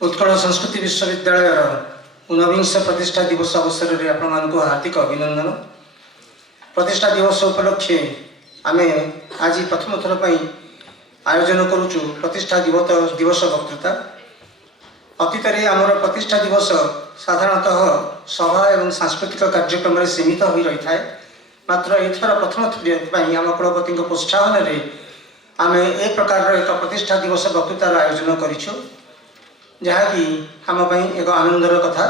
उत्कल संस्कृति विश्वविद्यालय ऊनविंश प्रतिष्ठा दिवस अवसर में आपण हार्दिक अभिनंदन। प्रतिष्ठा दिवस उपलक्षे आमे आज प्रथम थर पर आयोजन करुचु प्रतिष्ठा दिवस वक्तृता। अतीत में आमर प्रतिष्ठा दिवस साधारणतः सभा एवं सांस्कृतिक कार्यक्रम में सीमित हो रही है, मात्र एथर प्रथम थर आम कुलपति प्रोत्साहन में आम ए प्रकार एक प्रतिष्ठा दिवस वक्तृतार आयोजन करिछु, जहाँकि आमपाई एक आनंदर कथा।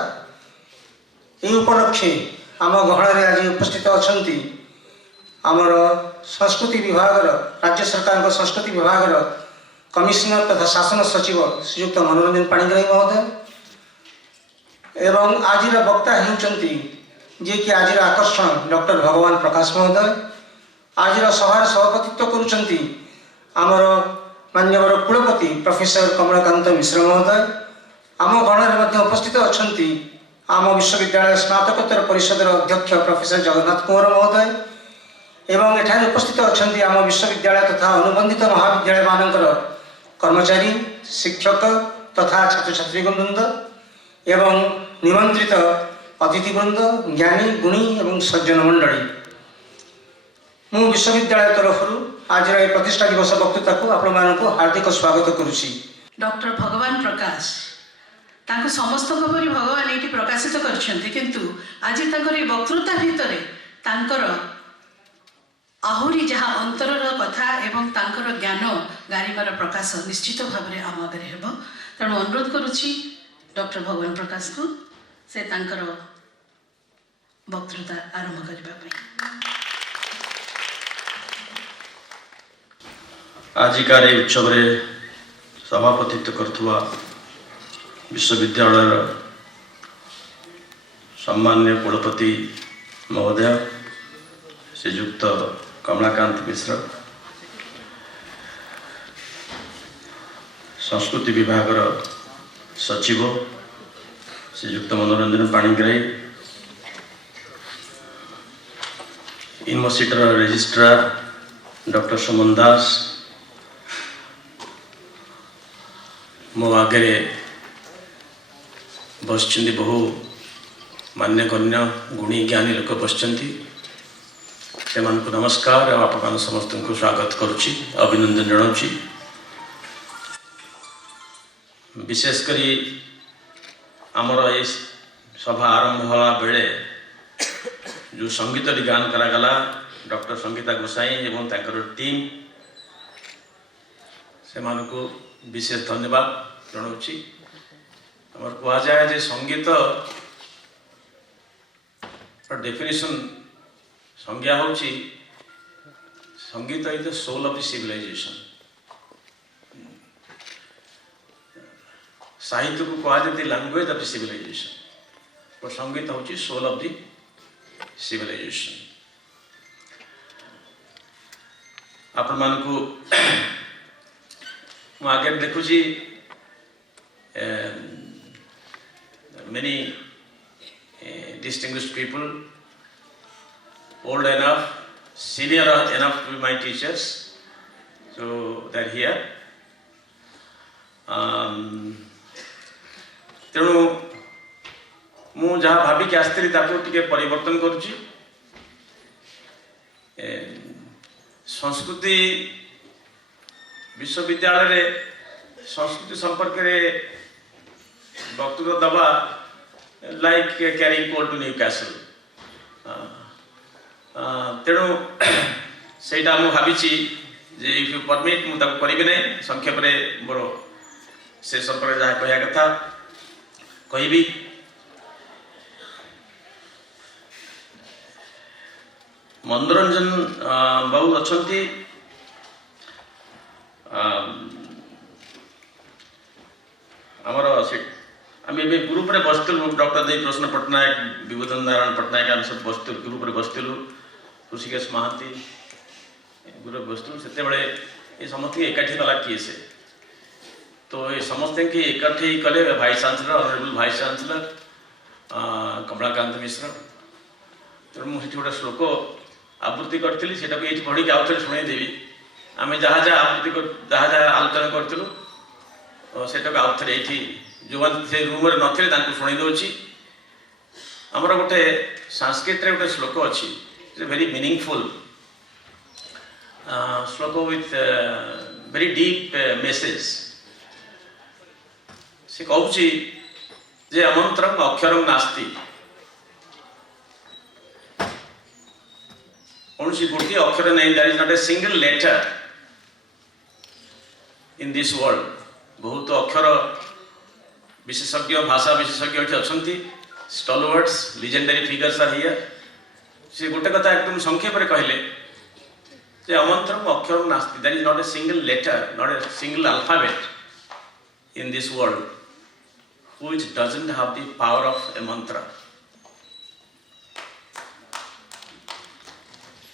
ये उपलक्षे आम गहन आज उपस्थित अच्छा आमर संस्कृति विभाग राज्य सरकार संस्कृति विभाग कमिशनर तथा शासन सचिव श्रीयुक्त मनोरंजन पाणिग्राही महोदय एवं आज वक्ता होती जी कि आज आकर्षण डॉक्टर भगवान प्रकाश महोदय। आज सभार सभापतित्व करुँच आमर मान्यवर कुलपति प्रोफेसर कमलाकांत मिश्र महोदय। आम गण में उपस्थित अच्छा आम विश्वविद्यालय स्नातकोत्तर परिषद अध्यक्ष प्रोफेसर जगन्नाथ कुंवर महोदय एवं एठाने उपस्थित अच्छा आम विश्वविद्यालय तथा अनुबंधित महाविद्यालय मानकर कर्मचारी शिक्षक तथा छात्र छात्री वृंद एवं निमंत्रित अतिथिवृंद ज्ञानी गुणी एवं सज्जन मंडली। मु विश्वविद्यालय तरफ आज प्रतिष्ठा दिवस वक्तृता को आपण हार्दिक स्वागत करुछि। डॉक्टर भगवान प्रकाश तांको समस्त परि भगवान ये प्रकाशित करछन्ति, किंतु आज तांकर वक्तृता भितर तांकर आहुरी जहाँ अंतरर कथा एवं तांकर ज्ञान गारिमार प्रकाश निश्चित भाव में आम आगे हेब। तेणु अनुरोध करुछि डॉक्टर भगवान प्रकाश को से तांकर वक्तृता आरंभ करबा पई। आजिकार उत्सव सभापतित्व करुवा विश्वविद्यालय सम्मान्य कुलपति महोदय श्रीयुक्त कमलाकांत मिश्र, संस्कृति विभाग सचिव श्रीयुक्त मनोरंजन पाणिग्राही, यूनिवर्सिटी रजिस्ट्रार डॉक्टर सुमन दास, मो आगे बसचंदी बहु मान्यगण्य गुणी ज्ञानी लोक बसचंदी, से नमस्कार और आप समस्त को स्वागत करुच्ची अभिनंदन जनाऊँगी। विशेषकर आमर ये सभा आरंभ होला बेले जो संगीत गान करागला डॉक्टर संगीता गोसाई एवं तांकर टीम से मानको विशेष धन्यवाद जनाऊँगी। आमर कह जाए जे संगीत डेफिनेशन संज्ञा हूँ संगीत is the soul of the civilisation. साहित्य को कहा जाती लैंग्वेज ऑफ द सिविलाइजेशन और संगीत हूँ सोल ऑफ द सिविलाइजेशन। आपण मान को आगे देखुची many distinguished people, old enough, senior enough to be my teachers, so they're here. तेणु मु जहाँ भाविक आसती टे परिवर्तन करुच्ची। संस्कृति विश्वविद्यालय संस्कृति संपर्क में वक्तृता दबा like carrying coal to Newcastle. तेणु से भावी इफ यू परमिट मुझे करी ना संक्षेप मोर से संपर्क जहाँ कह कथा कहि। मनोरंजन बाबू अच्छा आमर आम ग्रुप रे बसलु डॉक्टर देवी प्रसन्न पट्टनायक विभूषण नारायण पट्टनायक आम सब बसलु ग्रुप रे बसलु ऋषिकेश महांती ग्रुप बसलु से ये समस्त एकाठी कला किए से तो ये समस्त की एकाठी कले vice chancellor honourable vice chancellor Kamalakant Mishra. तेणु मुझे गोटे श्लोक आवृत्ति करी से पढ़ी आउ थे शुणेदेवी आम जहाँ जहाँ आवृत्ति जहाँ जहाँ आलोचना करूँ से आउ थे ये जो से रूम रे नथिले तांको सुनै दोछि हमर गोटे संस्कृत रे गोटे श्लोक अछि वेरी मीनिंगफुल श्लोक विथ वेरी डीप मेसेज से कहूँ जे अमंत्रम अक्षरम नास्ति कौन सी गोटे अक्षर नहीं there is not a single letter in this world बहुत अक्षर विशेषज्ञ भाषा विशेषज्ञ अच्छी stalwarts legendary figures are here से गोटे कथा एकदम संक्षेप में कहले जे अमंत्रम अक्षरम नास्ति there is not a single letter not a single alphabet in this world which doesn't have the power of a mantra,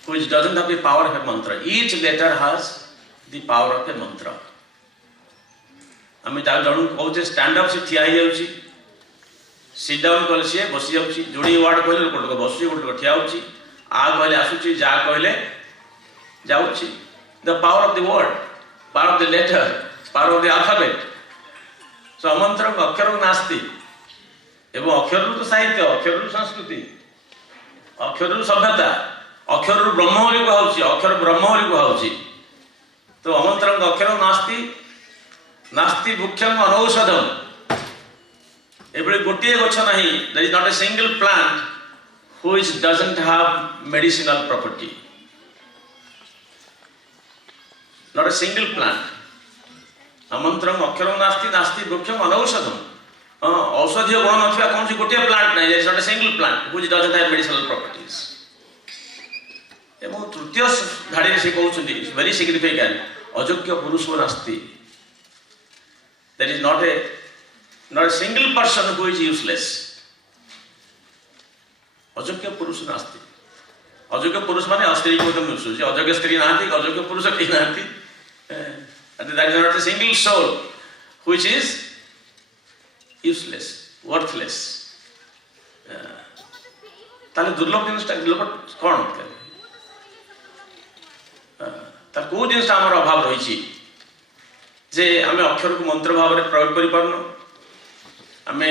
which doesn't have the power of a mantra. Each letter has the power of a mantra. आम जन कहे stand up से ठिया हो sit down कले सी बसी जाऊँगी जोड़ी वार्ड कहले गोटे बस गोटे ठिया हो आ कहले आसूँ जा कहले जाऊँगी the power of the word power of the letter power of the alphabet so अमंत्र अक्षर नास्ति एवं अक्षर तो साहित्य अक्षर संस्कृति अक्षर सभ्यता अक्षर ब्रह्म बोली कहुची अक्षर ब्रह्म बोली कहुची तो अमंत्र अक्षर नास्ति नास्ति वृक्षम अनौषधम एभली गोटे गछ नहीं there is not a single plant which doesn't have medicinal property not a single plant अमंत्रम अक्षरम नास्ति नास्ति वृक्षम अनौषधम औषधीय गुण नथिबा कौन सी गोटे प्लांट नहीं is not a single plant which doesn't have medicinal properties एवं तृतीय धाड़ी से कहउछन्ती वेरी सिग्निफिकेंट अयोग्य पुरुष नास्ति there is not a single person who is useless अयोग्य पुरुष नास्ति अयोग्य पुरुष माने स्त्री को तो मिलसु अयोग्य स्त्री नांती अयोग्य पुरुष के नांती and that is not a single soul which is useless worthless ताले दुर्लभ जिनस लोक कौन तार को जिनस हमर अभाव रही जे आमे अक्षर को मंत्र भाव में प्रयोग करि पारनो आमे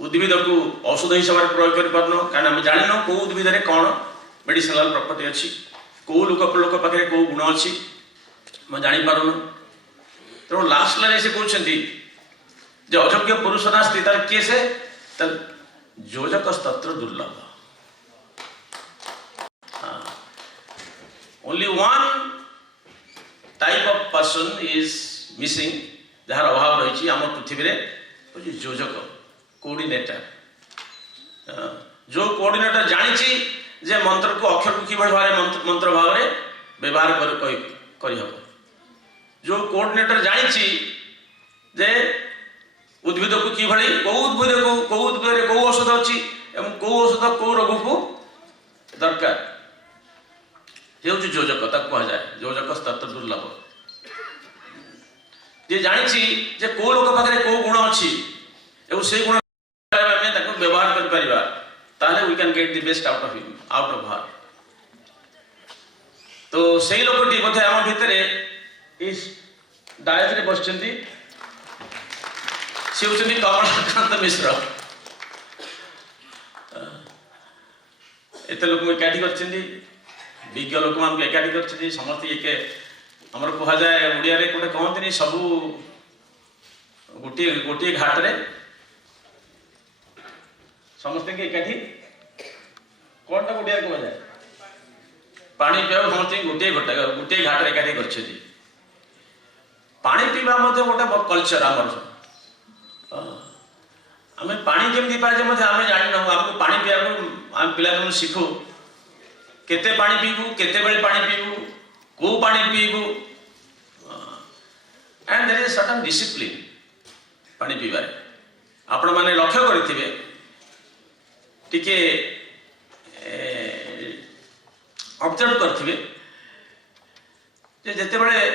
उद्भिद को औषध हिसाब से प्रयोग करि पारनो कारण आमे जानिनो को उद्भिद रे कौन मेडिसिनल प्रॉपर्टी अछि को लोक पाखे को गुण अछि मैं जापारुन तेणु लास्ट लाइन से कहते जो अयोग्य पुरुष नास्ति तार किए से योजक तत्र दुर्लभ only one type of person is missing jar अभाव रही आम पृथ्वी में योजक कोऑर्डिनेटर जो कोऑर्डिनेटर जानी जे मंत्र को अक्षर को किभଳି भाव मंत्र भाव में व्यवहार कर जो कोऑर्डिनेटर जानी जे उद्भिद को किभଳି को उद्भिद को औषध अच्छी एवं को औषध को रोग को दरकार ये योजक तक कह जाए योजक तत्र दुर्लभ जे जानी जे को लोक पाखे को गुण अच्छी एवं से गुण व्यवहार कर परिबा ताले we can get the best out of him out of her तो सही लोकटी बोधे आम भितर इस डायस रे बसचंती से होचंती कमलाकांत मिश्र एते लोक एकाठी करचंती विज्ञ लोक मान एकाठी करचंती समस्त एके हमर कहा जाए ओडिया रे कोटे कहंतनी सब गोटे गोटे घाट रे समस्त के एकाठी कोनटा ओडिया कहा जाए पानी पीवा समस्त गोटे गोटे घाट रे एकाठी करछथि पानी पीवा मध्य गोटे कल्चर आमर आम पानी केमती पाए आम जान आमको पानी पीवा आम पिला शिखु केते पानी पीबू केते बेले पानी पीबू को पानी पीबू and there is certain discipline पानी पीबारे आपण माने लक्ष्य करिथिबे टिके ऑब्जर्व करथिबे जे जेते बेले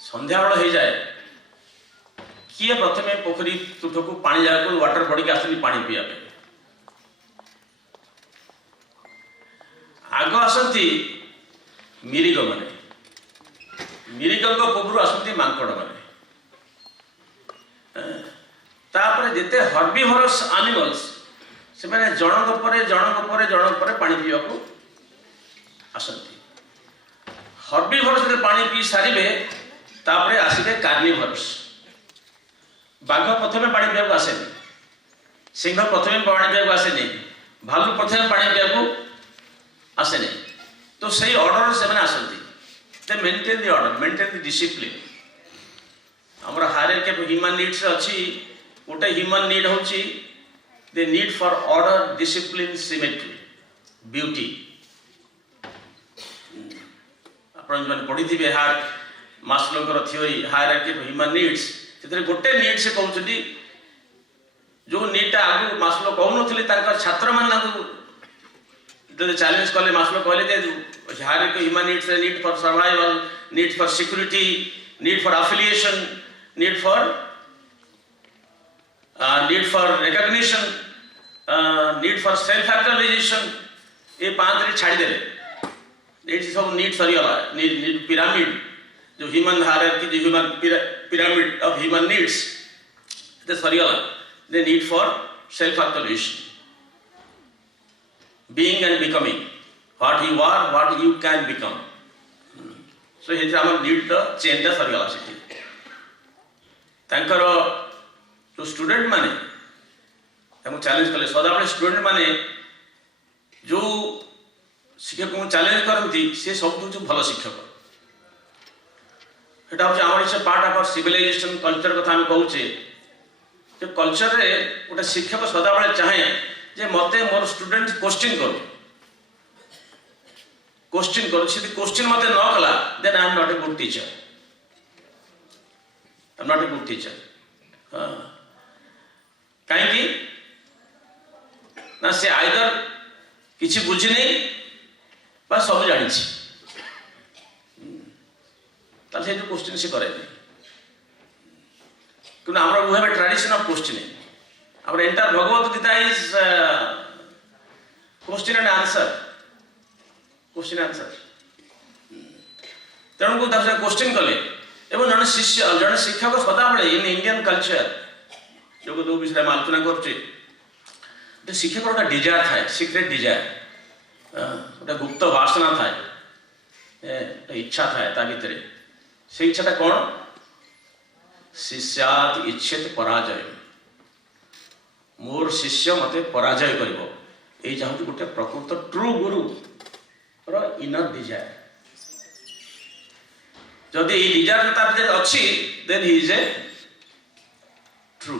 संध्या बेला हो जाए किए प्रथमे पोखरी तुठ को पानी जाक वाटर बॉडी के आसली पानी पीवा आग आसती मिरिग मैंने मिरिग पूर्व आसती मांकड़ मैंने तापर जिते हर्बिभरस एनिमल्स से माने जनक पर पानी पीवा को आसंती हर्बिभरस रे पानी पी सारिबे तापर आसीबे कार्निभरस बाघ प्रथमे पानी पीवा को आसेनी सिंह प्रथमे पानी पीवा को आसेनी भालू प्रथमे पानी पीवा को आसेनी तो सही ऑर्डर से माने आसंती they maintain the order, maintain the discipline. हमरा हायरार्की ऑफ ह्यूमन नीड्स अछि गोटे ह्यूमन नीड होछि the need for order, discipline, symmetry, beauty. आपण जन पढि थिबे हार मास्लोकर theory hierarchy of human needs सेतरे गोटे नीड से कहउछथि जो नीडटा आगु मास्लो कहउ नथिले ताकर छात्र मानकु जो चैलेंज कले मास्लो कहले जे hierarchy human needs need for survival need for security need for affiliation need for recognition need for self actualization ये पांच रे छाड़ी देले नीड सब नीड सरीगला नीड पिरामिड जो ह्यूमन हायरार्की जो human pyramid of human needs ते सरीगला the need for self actualization being and becoming what you are what you can become so हे हमर नीड द चेंज सरीगला सिटी तांकर जो student माने हम चैलेंज कले सदाबले स्टूडेंट माने जो शिक्षक को चैलेंज करती से सब जो भल शिक्षक एटा हो हमर से पार्ट ऑफ सिविलाइजेशन कल्चर कथा हम कहूचे जे कल्चर रे गोटे शिक्षक सदाबले चाहे जे मते मोर स्टूडेंट क्वेश्चन करो से क्वेश्चन मते न कला then I am not a good teacher I am not a good teacher कहीं ना से आइदर किसी बुझी नहीं बा सब जानी ताले जो क्वेश्चन से करे क्योंकि हमरा we have a tradition of questioning our entire Bhagavad Gita is question and answer तेणु को तासे क्वेश्चन कले एवं जन शिष्य जन शिक्षक सदाबले इन इंडियन कल्चर जो दो विषय में आलोचना करछे तो शिक्षक का डिजायर थाए सीक्रेट डिजायर गोटे गुप्त वासना थाए इच्छा थाए ता भितरे से इच्छाटा कौन शिष्यात इच्छित पराजय मोर शिष्य मते पराजय करिवो ए चाहूँ गोटे प्रकृत ट्रू गुरु रो इनर डिजायर जदि ए डिजायर ता भितर अछि then he is a true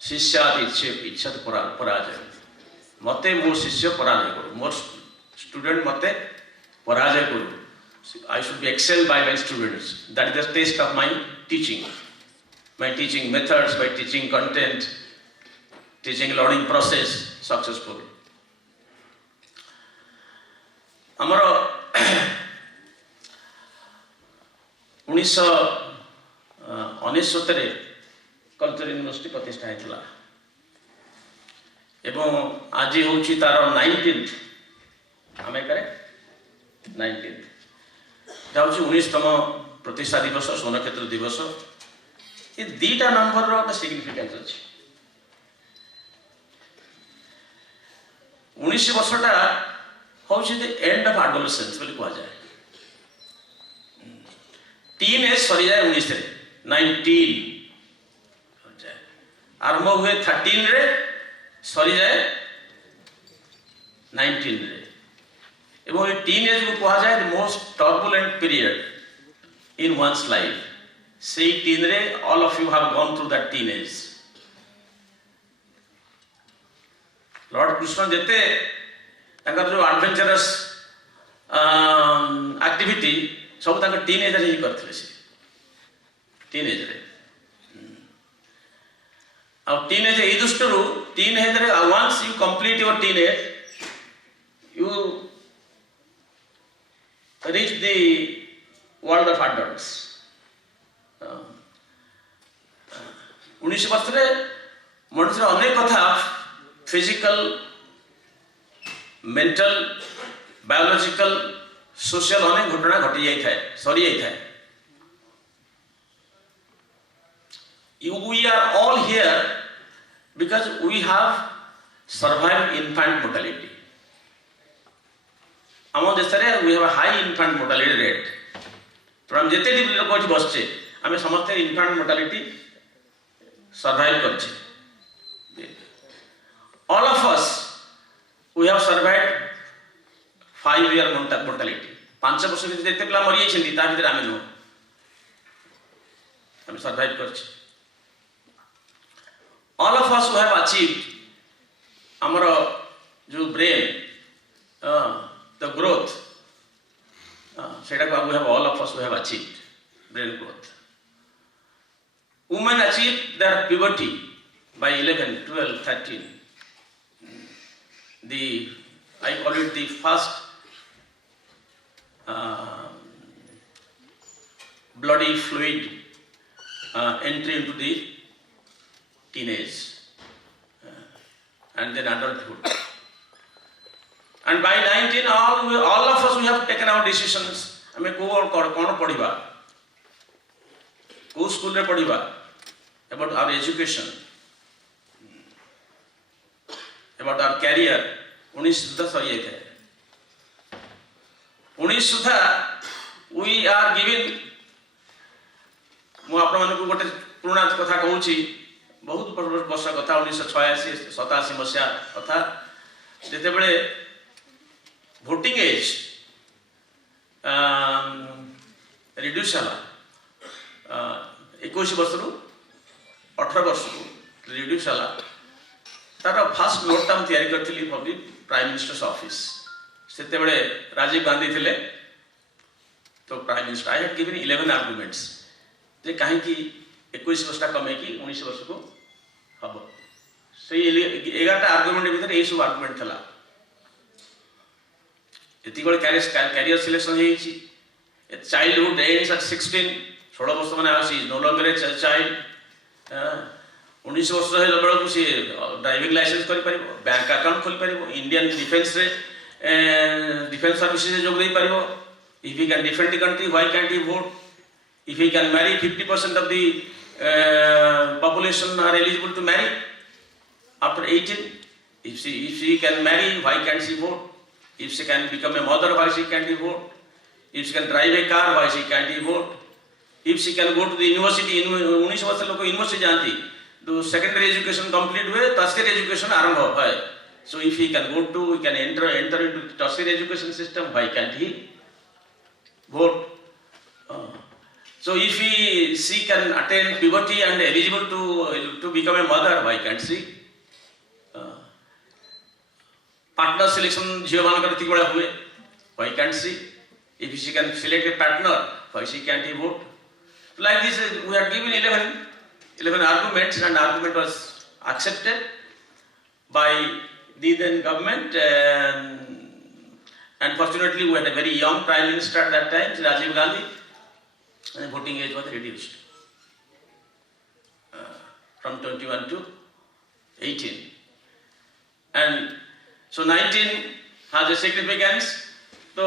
शिष्यात इच्छित पराजय मते मोर शिष्य पराजय करू मोर स्टूडेंट मते पराजय करू I should be excel by my students that is the test of my teaching methods by teaching content teaching learning process successful amaro 1969 रे कल्चर यूनिवर्सिटी प्रतिष्ठा हेतला एवं आज होची तार 19th हमें करे 19th जाउची 19तम प्रतिष्ठा दिवस सोन क्षेत्र दिवस ये दीटा नंबर रो सिग्निफिकेंस अछि 19 वर्षटा होची द एंड ऑफ एडोलेसेंस बोली कहा जाए टीन एज सरी जाए 19 रे 19 हो जाए आरंभ हुए 13 रे सरी जाए 19 रे एवं ये टीन एज को कहा जाए the most turbulent period in one's life से टीन रे all of you have gone through that teen age lord Krishna जेते ताकर जो एडवेंचरस एक्टिविटी सब ताकर टीन एज रे ही करथिले से टीन एज रे आ टीन एज ए दुष्टरू टीन एज रे once you complete your teen age you reach the world of adults 19 वर्ष रे मनुष्य अनेक कथा फिजिकल मेंटल बायोलॉजिकल सोशल अनेक घटना घटी जाई थाए सरी जाई थाए We are all here because we have survived infant mortality. Among the we have a high infant mortality rate. From jete लोग कोठी बसचे, हमें समझते हैं infant mortality survive करचे. All of us, we have survived 5-year mortality. 5 वर्ष के जते पिला मरी छेंदी ता भीतर आमे नो. हम survive करचे. All of us who have achieved our brain, the growth, we have all of us who have achieved brain growth. Women achieve their puberty by 11, 12, 13. I call it the first bloody fluid entry into the teenage and then adulthood. And by 19, all of us we have taken our decisions. I mean, go padhiba, go school re padhiba, about our education, about our career. 19 सुधा सही है. 19 सुधा we are given. मैं अपने मन को गोटे पुराना कथा कहूँची. बहुत वर्ष कथा 1986-87 मसीहा कथा जिते बड़े voting age reduce ହେଲା 21 वर्षରୁ 18 वर्षକୁ reduce ହେଲା. तार फर्स्ट नोट हम तैयारी करथिली for the prime minister's office. सेते बड़े राजीव गांधी थिले तो prime minister. I had given 11 arguments जे काहे कि 21 वर्षटा कमे कि 19 वर्ष को हबो. से 11टा आर्गुमेंट भीतर ए सब आर्गुमेंट थला. एति बड़े कैरियर सिलेक्शन हेछि. चाइल्डहुड एज एट 16 16 वर्ष माने आसी नो लॉन्गर ए चाइल्ड. 19 वर्ष हेला बेलू सी ड्राइविंग लाइसेंस करि परिबो, बैंक अकाउंट खोली परिबो, इंडियन डिफेंस रे डिफेंस सर्विसेज जोग दे परिबो. If he can defend the country why can't he vote. If he can marry, 50% of the population are eligible to marry after 18. If she can marry, why can't she vote? If she can become a mother, why she can't vote? If she can drive a car, why she can't vote? If she can go to the university, 19 वर्ष लोग university जाती, तो secondary education complete हुए, tertiary education आरंभ है. So if he can go to, he can enter into tertiary education system, why can't he vote? So if she can attain puberty and eligible to become a mother, why can't she? Partner selection झियो मान कर तिगड़ा हुए, why can't she? If she can select a partner, why she can't vote? Like this, we had given 11 arguments, and argument was accepted by the then government. And fortunately, we had a very young prime minister at that time, Rajiv Gandhi. And the voting age was reduced from 21 to 18. And so 19 has a significance. So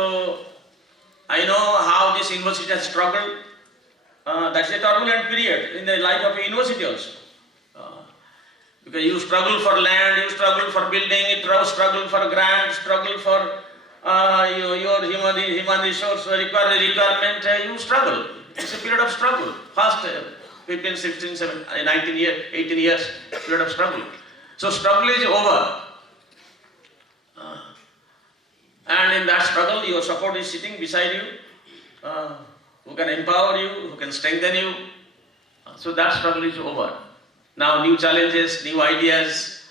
I know how this university has struggled. That's a turbulent period in the life of a university also. Because you struggle for land, you struggle for building, you struggle for grants, struggle for your human resource requirement, you struggle. It's a period of struggle. First 15, 16, 17, 19 years, 18 years, period of struggle. So struggle is over. And in that struggle, your support is sitting beside you, who can empower you, who can strengthen you. So that struggle is over. Now new challenges, new ideas.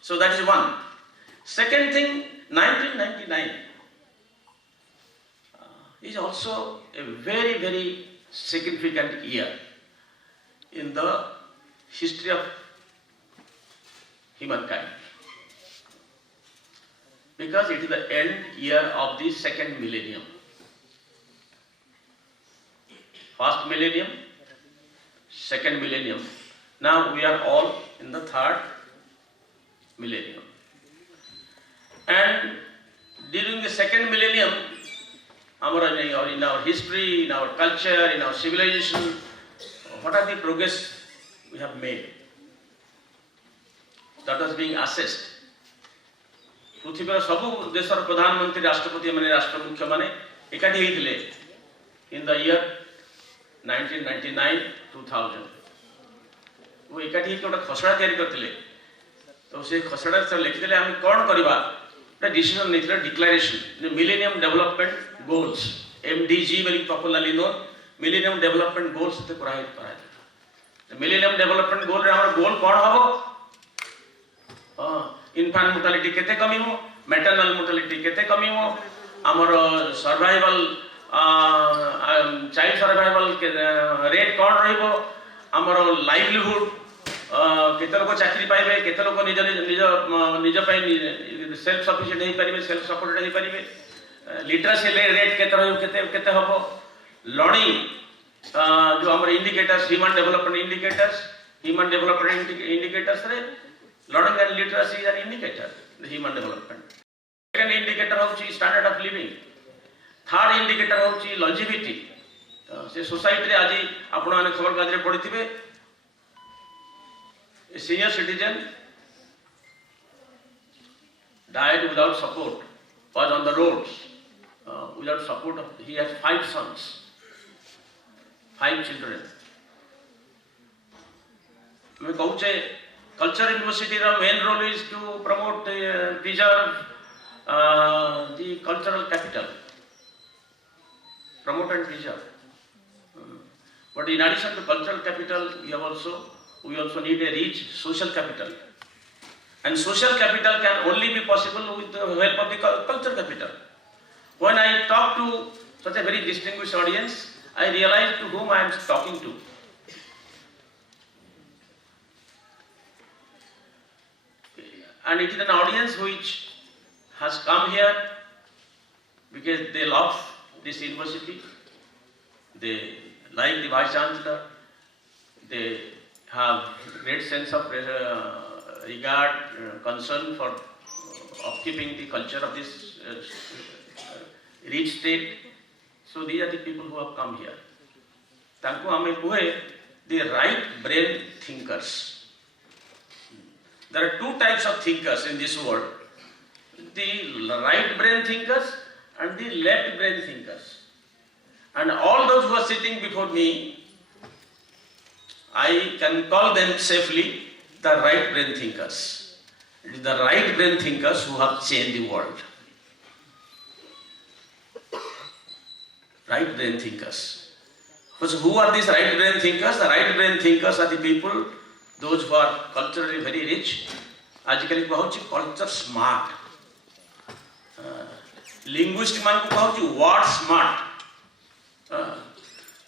So that is one. Second thing, 1999 is also a very, very significant year in the history of humankind. Because it is the end year of the second millennium. First millennium, second millennium. Now we are all in the third millennium. And during the second millennium, in our history, in our culture, in our civilization, what are the progress we have made? That was being assessed. पृथ्वीर सब देशर प्रधानमंत्री राष्ट्रपति माने राष्ट्र मुख्य माने एकाठी होइथिले in the year 1999 2000 वो एकाठी गोटे खसड़ा तैयारी करथिले तो से खसड़ा से लिखिले हम कोन करबा एक डिसीजन नेथिले declaration millennium development goals MDG very popularly known millennium development goals ते कराय मिलेनियम डेवलपमेंट गोल रे हमर गोल कोन हबो इन्फेंट मोर्टालिटी केते कमी हो मैटरनल मोर्टालिटी केते कमी हो हमर सर्वाइवल चाइल्ड सर्वाइवल रेट कोन रहइबो हमर लाइवलीहुड केते लोक चाकरी पाइबे केते लोक निज निज पई सेल्फ सफिशिएंट हे परिबे सेल्फ सपोर्टेड हे परिबे लिटरेसी रेट केते रहइबो केते केते हबो लर्निंग जो हमर इंडिकेटर्स ह्यूमन डेवलपमेंट इंडिकेटर्स रे learning and literacy is an indicator the human development. Second indicator hochi standard of living. Third indicator hochi longevity. से सोसाइटी रे आज आपण माने खबर कागज रे पढिथिबे a senior citizen died without support, was on the roads without support. He has 5 sons, 5 children. मैं कहूचे Culture University main role is to promote, preserve the cultural capital, promote and preserve. But in addition to cultural capital, we also need a rich social capital. And social capital can only be possible with the help of the cultural capital. When I talk to such a very distinguished audience, I realize to whom I am talking to. And it is an audience which has come here because they love this university, they like the Vice Chancellor, they have great sense of regard, concern for upkeeping the culture of this rich state. So these are the people who have come here. Tanku ame kuhe the right brain thinkers. There are 2 types of thinkers in this world, the right brain thinkers and the left brain thinkers. And all those who are sitting before me, I can call them safely the right brain thinkers. It is the right brain thinkers who have changed the world. Right brain thinkers. So who are these right brain thinkers? The right brain thinkers are the people those who are culturally very rich, आजकल कहूँ culture smart, linguist मान को कहूँ word smart,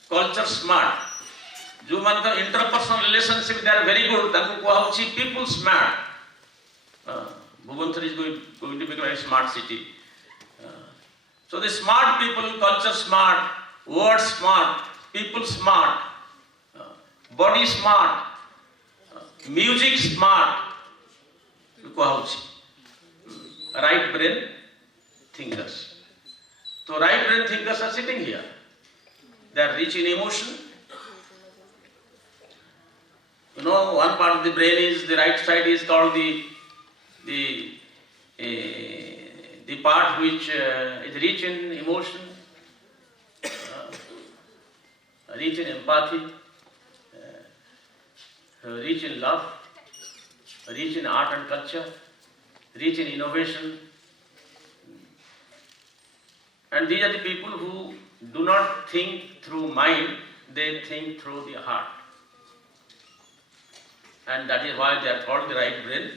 culture smart, जो मान का interpersonal relationship they are very good, ताकू कहूँ people smart. Bhubaneswar is going to become a smart city. So the smart people, culture smart, word smart, people smart, body smart, music smart, right brain thinkers. So right brain thinkers are sitting here. They are rich in emotion. You know, one part of the brain is, the right side is called the part which is rich in emotion, rich in empathy, rich in love, rich in art and culture, rich in innovation. And these are the people who do not think through mind, they think through the heart. And that is why they are called the right brain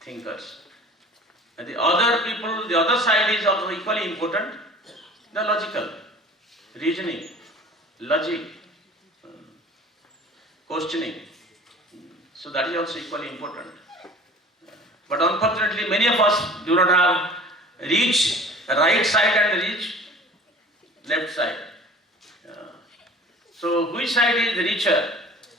thinkers. And the other people, the other side is also equally important, the logical, reasoning, logic, questioning. So that is also equally important. But unfortunately, many of us do not have reach right side and reach left side. So which side is richer?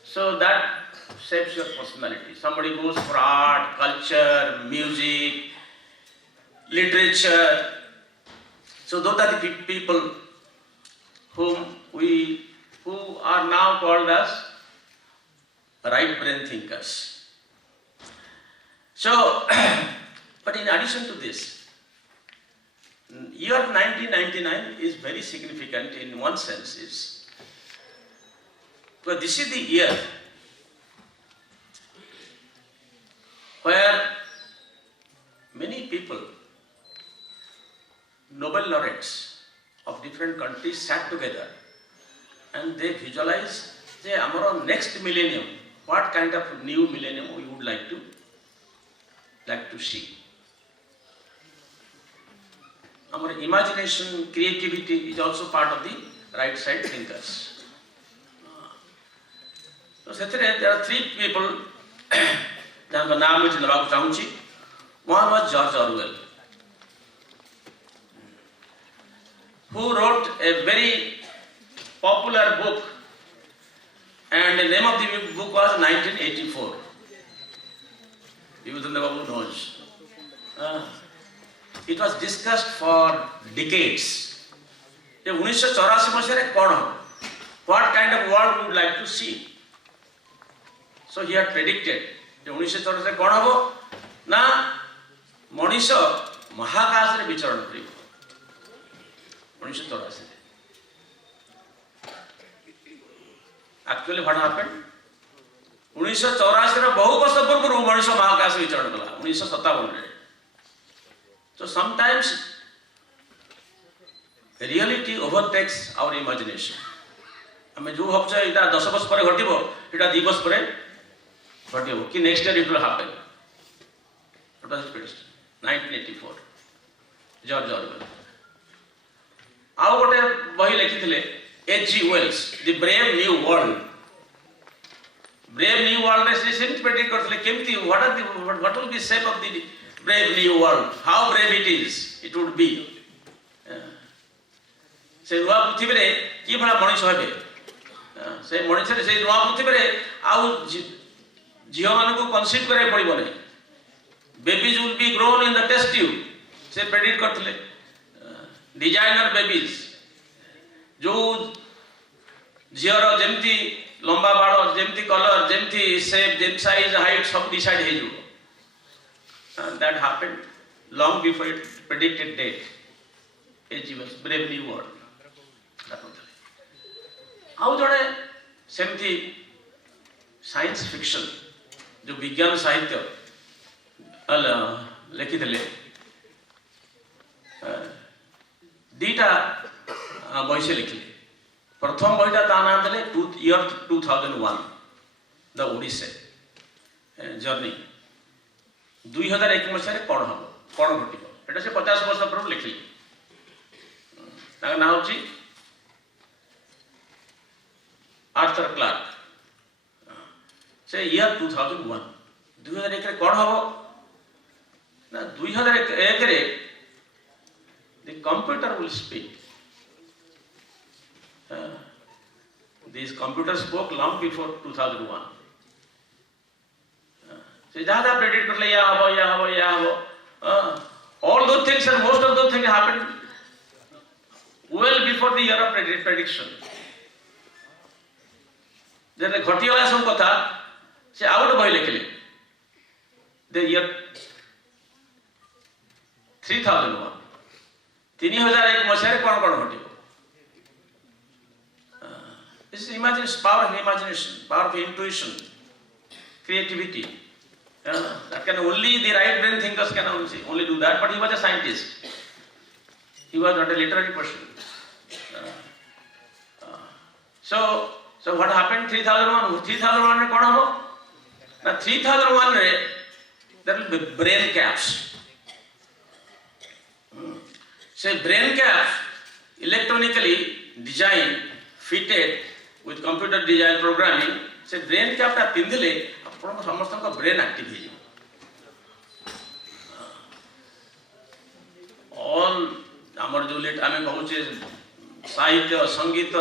So that shapes your personality. Somebody goes for art, culture, music, literature. So those are the people who are now called as right brain thinkers. So, but in addition to this, year 1999 is very significant in one sense. Because this is the year where many people, Nobel laureates of different countries sat together and they visualized our next millennium, what kind of new millennium we would like to see. Our imagination, creativity is also part of the right side thinkers. So there are three people jhanka naam muझे नबाकु चाहूँगी. One was George Orwell, who wrote a very popular book, and the name of the book was 1984. Vibhushan Babu knows. It was discussed for decades. 1984 मसीह रे कौन हो? What kind of world we would like to see? So he had predicted 1984 रे कौन हो? ना मनुष्य महाकाश रे विचरण करियो. 1984. Actually what happened? 1984 रे बहु वर्ष पूर्व मनुष्य महाकाश विचरण कला. 1957 रे. So sometimes reality overtakes our imagination. हमें जो भावचे इटा 10 वर्ष पर घटिबो, इटा 2 वर्ष पर घटिबो कि next year it will happen. What was it? 1984. George Orwell. आउ गोटे बही लिखिथिले H.G. Wells, The Brave New World. Brave New World रे से predict करथिले केमती what will be shape of the brave new world, how brave it would be. से नुआ पृथ्वी रे कि भला मनुष्य हेबे. से मनुष्य रे से नुआ पृथ्वी रे आउ झियो मानकु कन्सीव करे पड़िबो नै. Babies will be grown in the test tube. से predict करथिले. Designer babies जो झियो रो जेमती लंबा बाळ जेमती कलर जेमती शेप जेम साइज हाइट सब डिसाइड हे जो. That happened long before it predicted date. H.G. Wells, Brave New World. आउ जड़े सेमती साइंस फिक्शन जो विज्ञान साहित्य लिखिथिले दीटा बही से लिखिले. प्रथम बहीटा ता नाम देले year 2001 द ओडिसे जर्नी. 2001 मसीह कौन हम कौन घटो एटा से 50 वर्ष पूर्व लिखली. ना होची आर्थर क्लार्क. से ईयर 2001 2001 रे कौन हबो ना 2001 रे the computer will speak. This computer spoke long before 2001. से ज्यादा प्रेडिक्ट कर ले या हबो all those things and most of those things happened well before the year of prediction. जब घटी वाला सब कथा से आउट बही लिखले the year 3001 3001 मसीह रे कोन घटिबो. This is imagination, power of imagination, power of intuition, creativity. That can only the right brain thinkers can only do that. But he was a scientist. He was not a literary person. So what happened? 3001 रे कौन हो? ना 3001 रे there will be brain caps. So brain caps electronically designed, fitted with computer design programming. से brain cap टा पिंदिले आपण समस्त का ब्रेन एक्टिव हे. ऑल हमर जो लेट आमे कहूचे साहित्य संगीत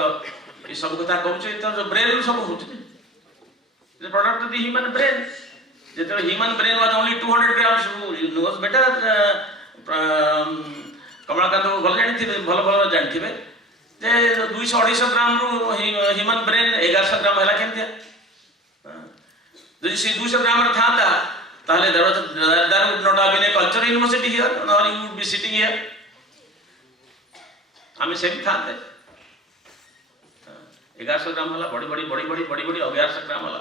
ये सब कथा कहूचे तो जो ब्रेन सब होचे the product of the human brain. The human brain was only 200 grams. You knows better. Kamlakant भल जानिथिबे भल जानथिबे जे 200-250 ग्राम रु ह्यूमन ब्रेन 1100 ग्राम है केमती जो 200 ग्राम था ताहले there would not have been a cultural university here, nor you would be sitting here. आम same था 1100 ग्राम होला बड़ी बड़ी बड़ी बड़ी बड़ी बड़ी 1100 ग्राम होला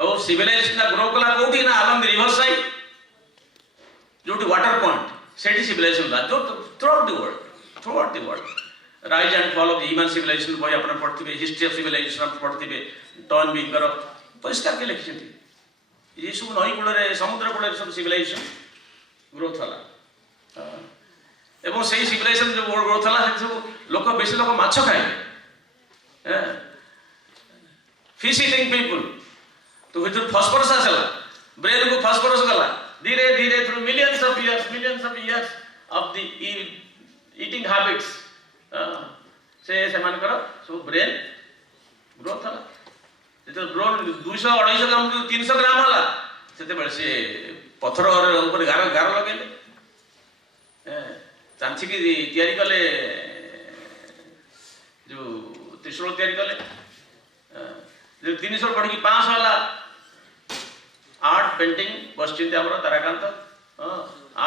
और सिविलाइजेशन ग्रो कला कोठी ना along the river side जो वाटर पॉइंट सेठी सिविलाइजेशन ला जो throughout the world rise and fall of the human civilization boy अपना पढ़ती है हिस्ट्री ऑफ सिविलाइजेशन आप पढ़ती है टॉन बिंगर परिष्कार के लिखी थी ये सब नई कूल समुद्र कूल सब सिविलाइजेशन ग्रोथ होला एवं से सिविलाइजेशन जो ग्रोथ होला सब लोक बेसी लोक माछ खाए फिश ईटिंग पीपल तो जो फॉस्फोरस आसला ब्रेन को फॉस्फोरस गला धीरे धीरे through millions of years of the eating habits से सेमानकर सब ब्रेन ग्रोथ होला जो ब्रोन 200-250 ग्राम 300 ग्राम होला सेते बेले से पत्थर ऊपर गार गार लगेले चांची की तैयारी कले जो त्रिशूल तैयारी कले जो 300 पढ़ की 500 होला आर्ट पेंटिंग बसचिंते हमरो ताराकांत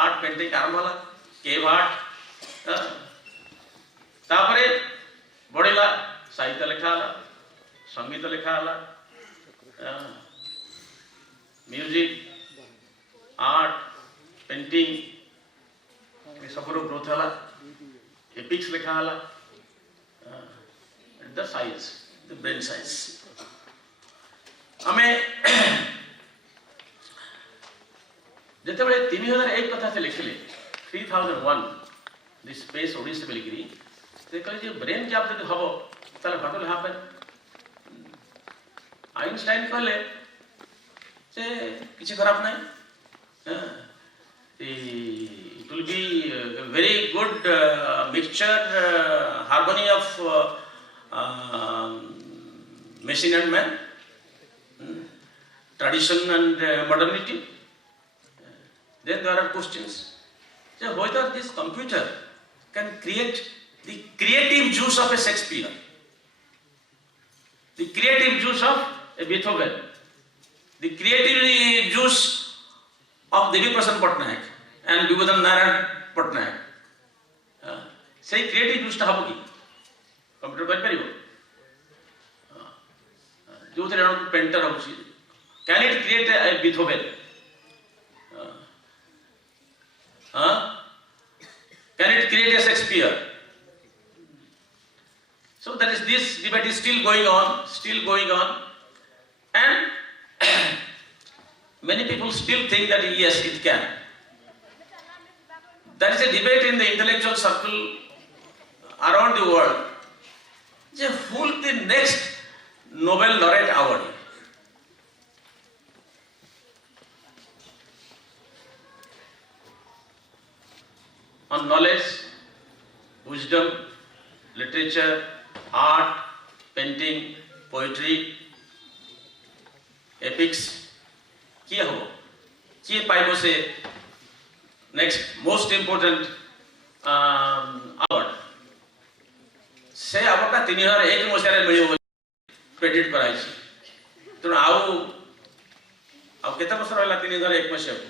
आर्ट पेंटिंग आरंभ होला केव आर्ट तापरे बढेला साहित्य लेखा होला संगीत लेखा होला म्यूजिक आर्ट पेंटिंग ये सब ग्रोथ होला एपिक्स लेखा होला the science the brain science हमें जते बळे 3001 कथा से लिखले 3001 दिस स्पेस ओडिसी बेलिकरी से कहले जे ब्रेन क्या जब हबो ताले व्हाट विल हैपन आइंस्टाइन कहले से किसी खराब नहीं it will be a very good mixture harmony of machine and man tradition and modernity then there are questions so whether this computer can create the creative juice of a Shakespeare the creative juice of a Beethoven, the creative juice of Devi Prasad Patnaik and Bhagaban Narayan Patnaik. Say creative juice ta habo ki computer kari paribo jo thera painter hochi can it create a Beethoven can it create a Shakespeare so that is this debate is still going on and many people still think that yes it can there is a debate in the intellectual circle around the world who will the next Nobel laureate award on knowledge wisdom literature art painting poetry epics किए हो किए पाइबो से next most important award से award 3001 मसीह मिल credit कराई तेणु आउ केते वर्ष रहला 3001 मसीह को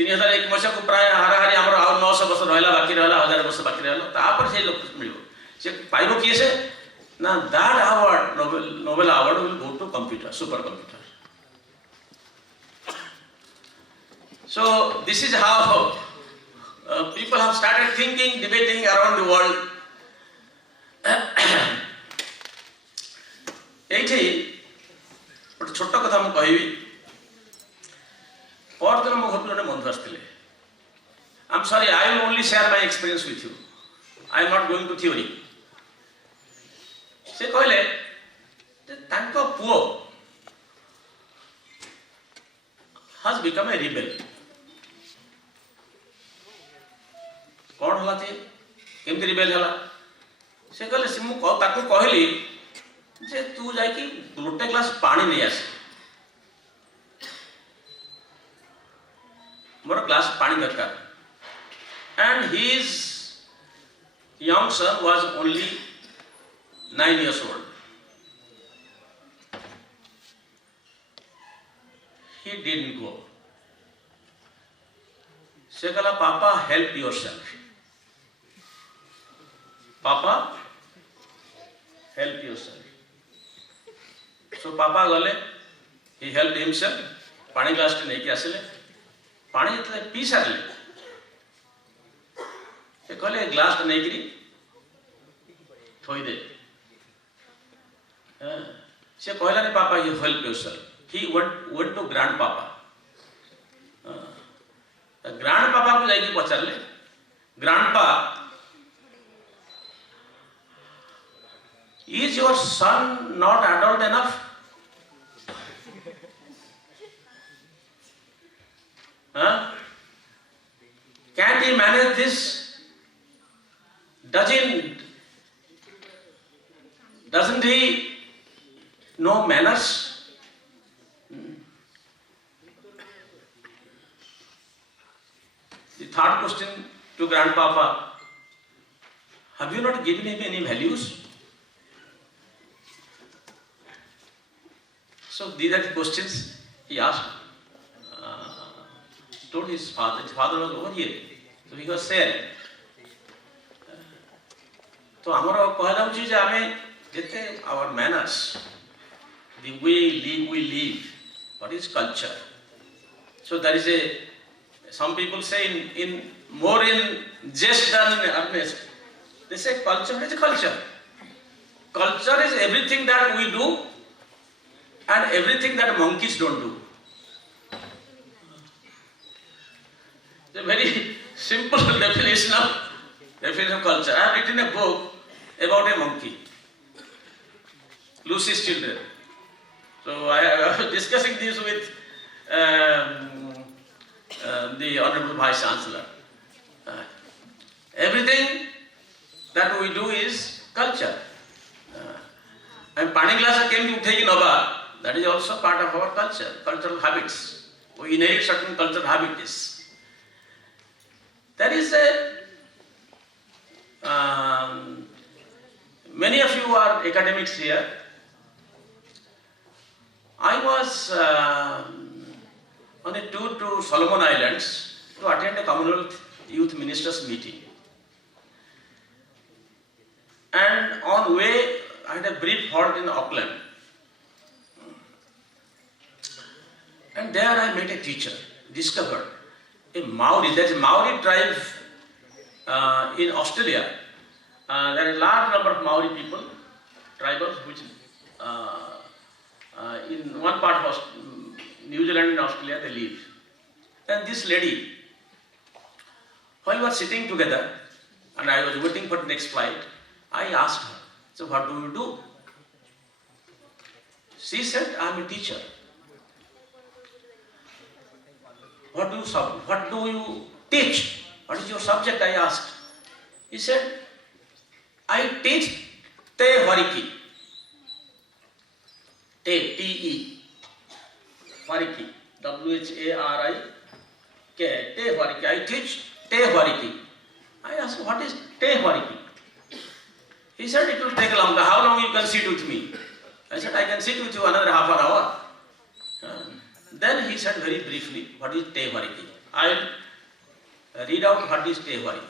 3001 मसीह को प्राय हाराहारी हमर आउ 900 वर्ष रहला बाकी रहला 1000 वर्ष बाकी रहला तापर से लोक मिलबो से पाइबो किए से now that award Nobel award will go to computer supercomputer so this is how people have started thinking debating around the world एठी गोटे छोट कथा मु कहबी और दिन मो घर जने बंधु आसथिले I am sorry I will only share my experience with you I am not going to theory से कहले तांको पुओ has become a rebel कौन होला थे केमती रिबेल होला से कहले से मु ताको कहली जे तू जाई कि गोटे ग्लास पानी नहीं आस मोर ग्लास पानी दरकार and he is young son was only 9 years old. He didn't go. Se kala, Papa, help yourself. Papa, help yourself. So Papa gale, he helped himself. Pani glass te nahi ki asile. Pani jetle pee sarle. Se kale glass te nahi kiri thoi de. Se कहला ne Papa, you help yourself. He went to grandpapa. Grandpapa को जाके पचारले. Grandpa, is your son not adult enough? Can't he manage this? Doesn't he know manners? The third question to grandpapa, have you not given him any values? So these are the questions he asked. Told his father. His father was over here. So he was sharing. So amara कहला उची जे आमे जेते our manners, the way we live, what is culture? So there is some people say in more in jest than in earnest. They say culture is culture. Culture is everything that we do and everything that monkeys don't do. It's a very simple definition of culture. I have written a book about a monkey, Lucy's Children. So I was discussing this with the Honorable Vice Chancellor. Everything that we do is culture. And pani glass came to take nova. That is also part of our culture, cultural habits. We inherit certain cultural habits. There is many of you are academics here. I was on a tour to Solomon Islands to attend a Commonwealth Youth Ministers meeting. And on way, I had a brief halt in Auckland. And there I met a teacher, discovered a Maori, there is a Maori tribe in Australia. There are a large number of Maori people, tribals, which in one part of New Zealand and Australia they live. And this lady, while we were sitting together and I was waiting for the next flight, I asked her, so what do you do? She said, I am a teacher. What do you teach? What is your subject? I asked. He said, I teach Te Wariki. Te, T-E. Wariki. W-H-A-R-I-K. Te Wariki. I teach Te Wariki. I asked, what is Te Wariki? He said, it will take a long time. How long you can sit with me? I said, I can sit with you another half an hour. Then he said very briefly, what is Te Wariki? I'll read out what is Te Wariki.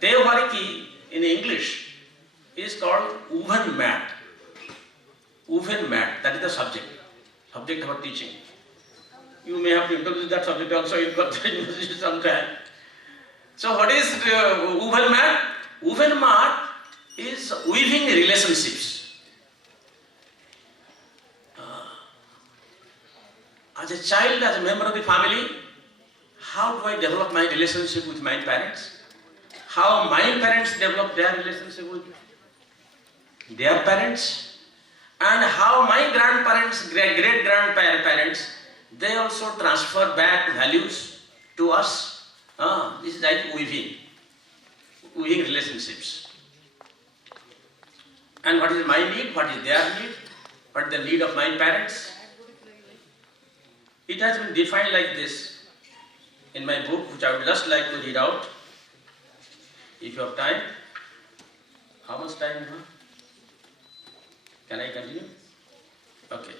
Te Wariki in English is called woven mat. Woven mat, that is the subject of our teaching. You may have to introduce that subject also in conversation sometime. So what is woven mat? Woven mat is weaving relationships. As a child, as a member of the family, how do I develop my relationship with my parents? How my parents develop their relationship with their parents? And how my grandparents, great-grandparents, they also transfer back values to us. This is like weaving relationships. And what is my need? What is their need? What is the need of my parents? It has been defined like this in my book, which I would just like to read out, if you have time. How much time? Huh? Can I continue? Okay.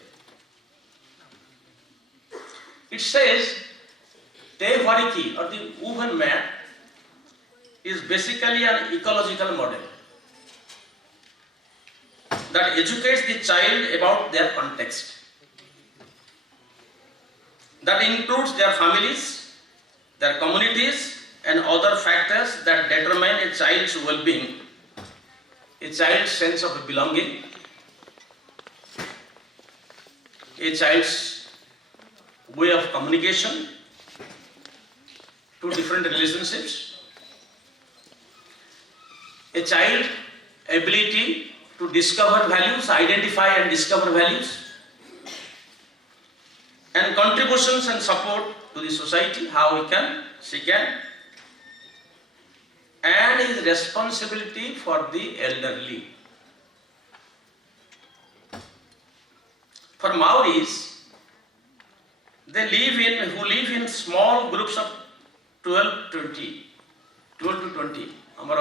It says, Tevariki or the woven mat is basically an ecological model that educates the child about their context. That includes their families, their communities, and other factors that determine a child's well-being, a child's sense of belonging, a child's way of communication to different relationships, a child's ability to discover values, identify and discover values, and contributions and support to the society, how she can, and his responsibility for the elderly. For Maoris, who live in small groups of 12 to 20. ଆମର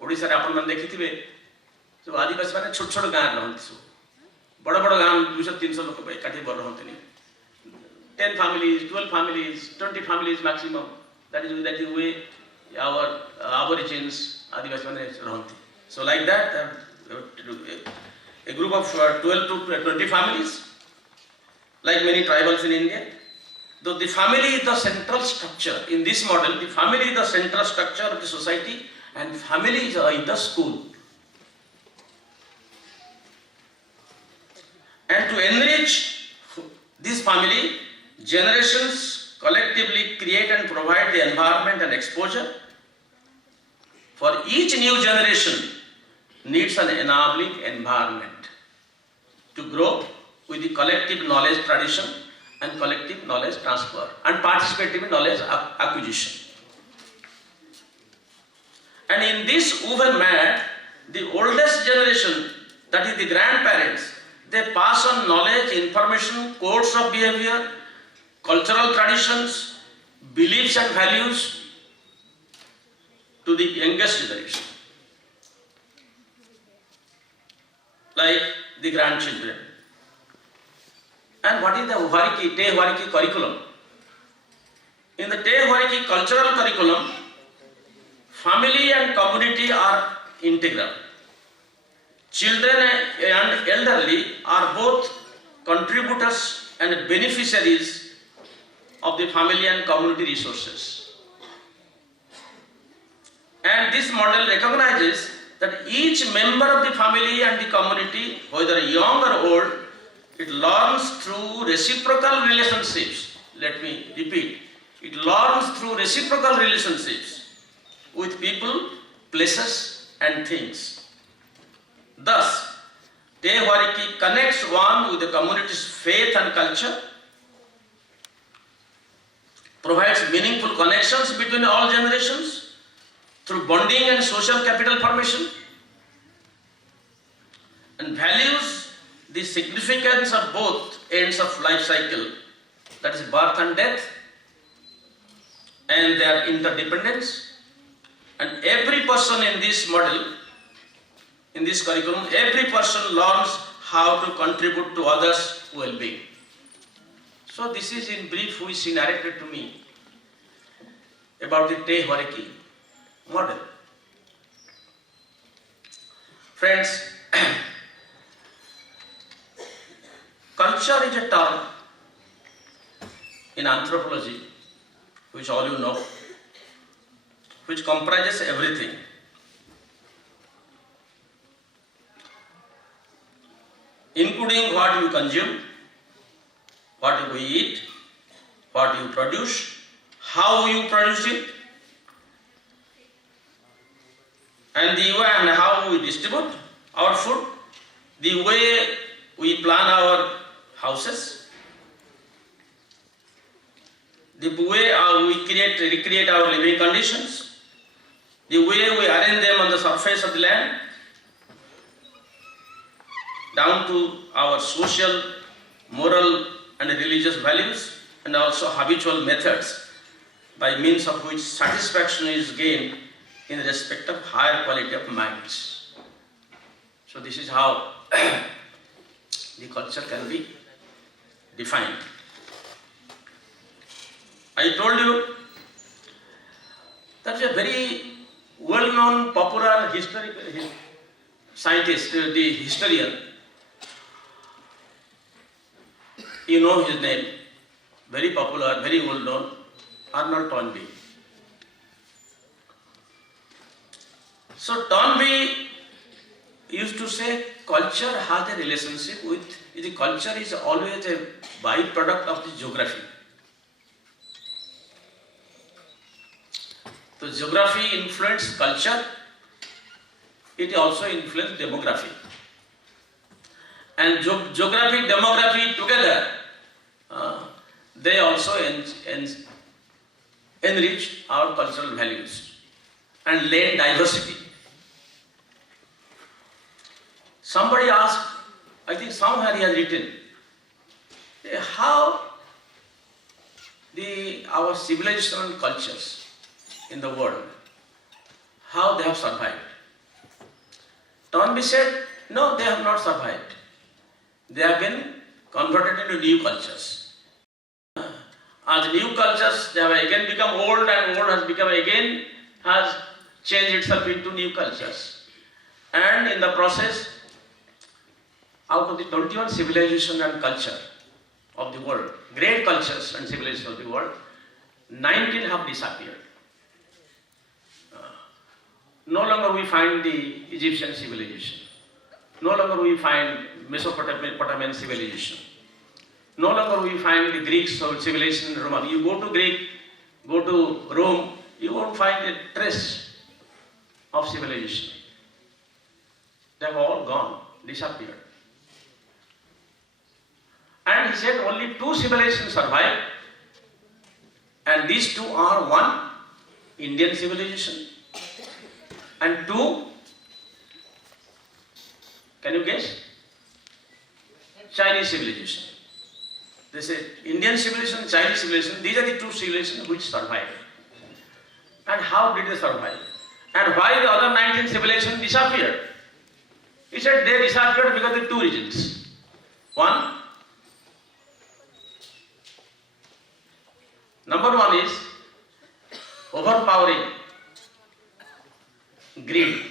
ଓଡ଼ିଶାରେ ଆପଣମାନେ ଦେଖିଥିବେ ସବୁ ଆଦିବାସୀ ମାନେ ଛୋଟ ଛୋଟ ଗାଁରେ ରହନ୍ତି, ସବୁ ବଡ଼ ବଡ଼ ଗାଁ 200-300 ଲୋକ ଏକାଠି ରହନ୍ତିନି. 10 families, 12 families, 20 families maximum. That is the way our aborigines, Adivasi mane rahanti. So like that, a group of 12 to 20 families, like many tribals in India. Though the family is the central structure. In this model, the family is the central structure of the society, and family is the school. And to enrich this family, generations collectively create and provide the environment and exposure. For each new generation needs an enabling environment to grow with the collective knowledge tradition and collective knowledge transfer and participative knowledge acquisition. And in this woven mat, the oldest generation, that is the grandparents, they pass on knowledge, information, codes of behavior, cultural traditions, beliefs and values to the youngest generation, like the grandchildren. And what is the Tevariki curriculum? In the Tevariki cultural curriculum, family and community are integral. Children and elderly are both contributors and beneficiaries of the family and community resources. And this model recognizes that each member of the family and the community, whether young or old, it learns through reciprocal relationships. Let me repeat. It learns through reciprocal relationships with people, places, and things. Thus, Tevariki connects one with the community's faith and culture, provides meaningful connections between all generations through bonding and social capital formation, and values the significance of both ends of life cycle, that is birth and death, and their interdependence. And every person in this model, in this curriculum, every person learns how to contribute to others' well-being. So this is in brief which she narrated to me about the Tevariki model. Friends, culture is a term in anthropology, which all you know, which comprises everything. Including what you consume, what you eat, what you produce, how you produce it, and the way and how we distribute our food, the way we plan our houses, the way we recreate our living conditions, the way we arrange them on the surface of the land, down to our social, moral and religious values, and also habitual methods by means of which satisfaction is gained in respect of higher quality of minds. So this is how the culture can be defined. I told you that a very well-known, popular scientist, the historian, you know his name, very popular, very well-known, Arnold Toynbee. So Toynbee used to say culture has a relationship with, the culture is always a byproduct of the geography. So geography influences culture, it also influences demography. And geography, demography together, they also enrich our cultural values and lend diversity. Somebody asked, I think somewhere he has written, how our civilizational cultures in the world, how they have survived. Toynbee said, no, they have not survived. They have been converted into new cultures. As new cultures, they have again become old, and old has become again, has changed itself into new cultures. And in the process, out of the 21 civilization and culture of the world, great cultures and civilizations of the world, 19 have disappeared. No longer we find the Egyptian civilization. No longer we find Mesopotamian civilization. No longer we find the Greek civilization in Rome. You go to Greek, go to Rome, you won't find a trace of civilization. They have all gone, disappeared. And he said only 2 civilizations survive, and these 2 are: 1, Indian civilization, and 2, can you guess? Chinese civilization. They say Indian civilization, Chinese civilization, these are the 2 civilizations which survived. And how did they survive? And why the other 19 civilizations disappeared? He said they disappeared because of 2 reasons. 1, number 1 is overpowering greed.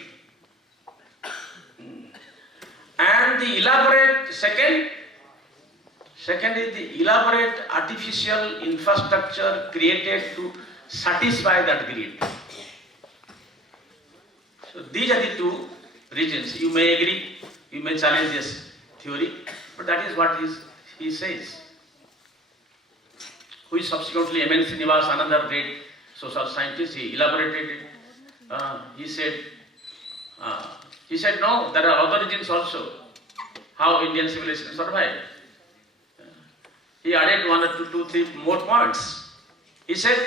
And the elaborate, second is the elaborate artificial infrastructure created to satisfy that greed. So these are the 2 reasons. You may agree, you may challenge this theory, but that is what he says. Who is subsequently M.N. Srinivas, another great social scientist, he elaborated it. He said, no, there are other reasons also how Indian civilization survived. He added 1 or 2, 3 more points. He said,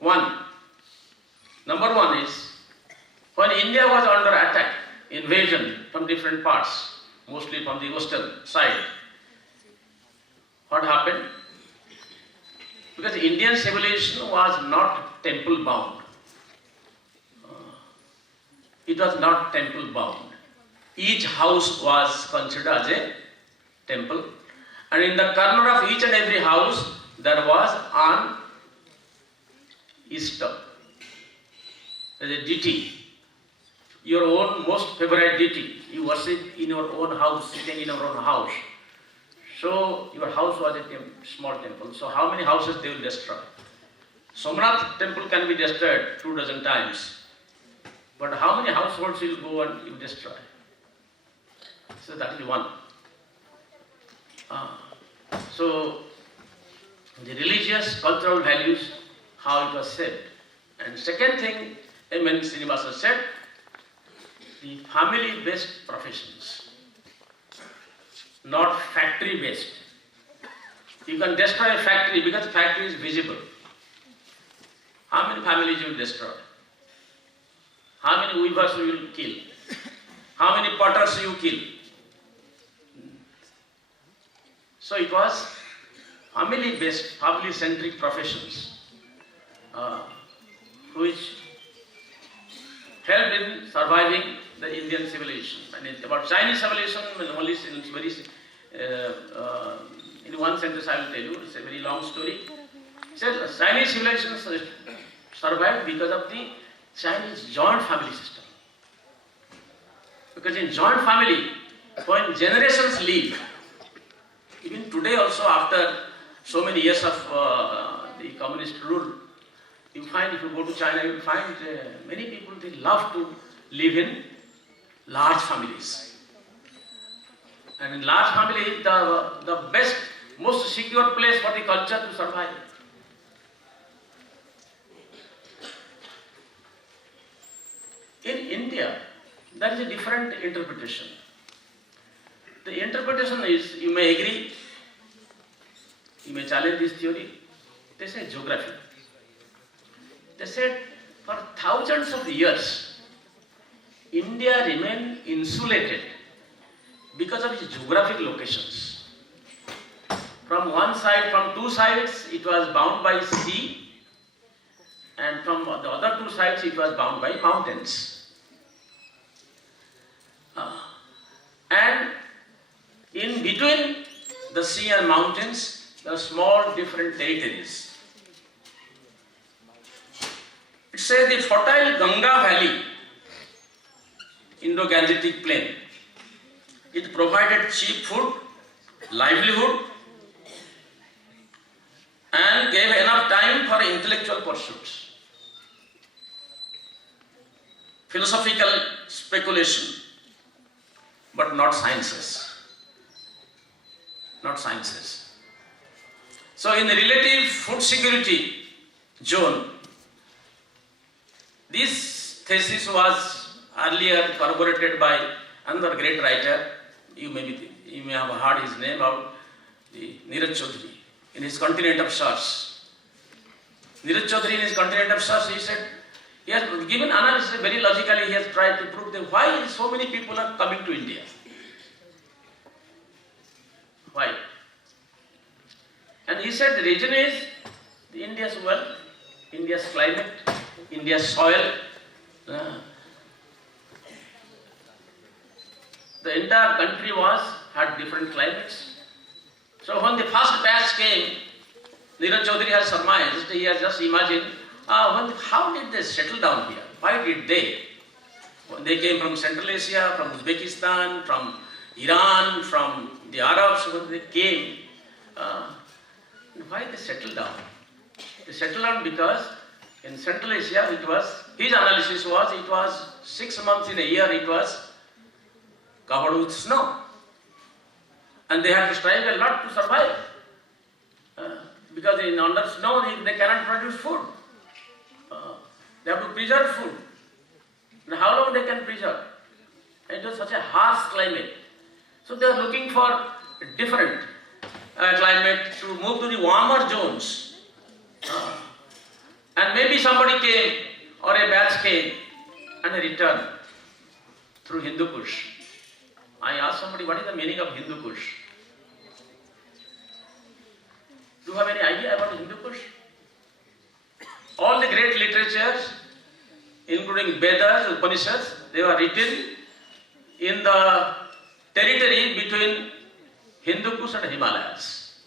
number 1 is, when India was under attack, invasion from different parts, mostly from the western side, what happened? Because Indian civilization was not temple bound. It was not temple bound. Each house was considered as a temple, and in the corner of each and every house there was an Ishta, as a deity, your own most favorite deity. You worship in your own house, sitting in your own house. So your house was a small temple. So how many houses they will destroy? Somnath temple can be destroyed 24 times. But how many households will go and you destroy? So that is 1. So the religious, cultural values, how it was shaped. And second thing, M.N. Srinivasa said, the family-based professions, not factory-based. You can destroy a factory because the factory is visible. How many families you will destroy? How many weavers you will kill? How many potters you kill? So it was family-based, family-centric professions which helped in surviving the Indian civilization. And about Chinese civilization, only it's very, in one sentence I will tell you, it's a very long story. Said Chinese civilization survived because of the Chinese joint family system. Because in joint family, when generations live, even today also after so many years of the communist rule, you find, if you go to China, you will find many people, they love to live in large families. And in large family, the best, most secure place for the culture to survive. In India, there is a different interpretation. The interpretation is, you may agree, you may challenge this theory, they say geography. They said for thousands of years, India remained insulated because of its geographic locations. From one side, from two sides, it was bound by sea, and from the other two sides, it was bound by mountains. And in between the sea and mountains, there are small different territories. It says the fertile Ganga Valley, Indo-Gangetic plain, it provided cheap food, livelihood, and gave enough time for intellectual pursuits, philosophical speculation, but not sciences. Not sciences. So in the relative food security zone, this thesis was earlier corroborated by another great writer. You may have heard his name, about the Neeraj Chaudhary, in his Continent of Search. Neeraj Chaudhary in his Continent of Search, he said, he has given analysis very logically, he has tried to prove that why so many people are coming to India. Why? And he said the reason is India's wealth, India's climate, India's soil. The entire country had different climates. So when the first batch came, Neeraj Chaudhary has surmised, he has just imagined, how did they settle down here? Why did they? When they came from Central Asia, from Uzbekistan, from Iran, from the Arabs, when they came, why they settled down? They settled down because in Central Asia, his analysis was, it was 6 months in a year, it was covered with snow. And they had to strive a lot to survive. Because under snow, they cannot produce food. They have to preserve food. And how long they can preserve? It was such a harsh climate. So they are looking for a different climate to move to the warmer zones. And maybe somebody came, or a batch came, and they returned through Hindu Kush. I asked somebody, what is the meaning of Hindu Kush? Do you have any idea about Hindu Kush? All the great literatures, including Vedas, Upanishads, they were written in the territory between Hindu Kush and Himalayas.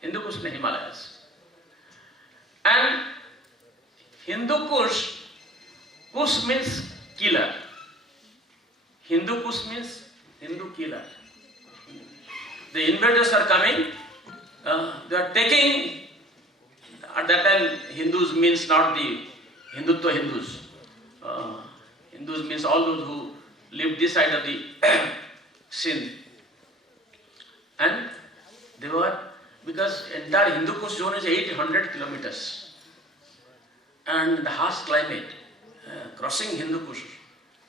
Hindu Kush and Himalayas. And Hindu Kush, Kush means killer. Hindu Kush means Hindu killer. The invaders are coming, they are taking, at that time Hindus means not the Hindutva Hindus. Hindus means all those who live this side of the Sindh. And they were, because entire Hindu Kush zone is 800 kilometers. And the harsh climate, crossing Hindu Kush,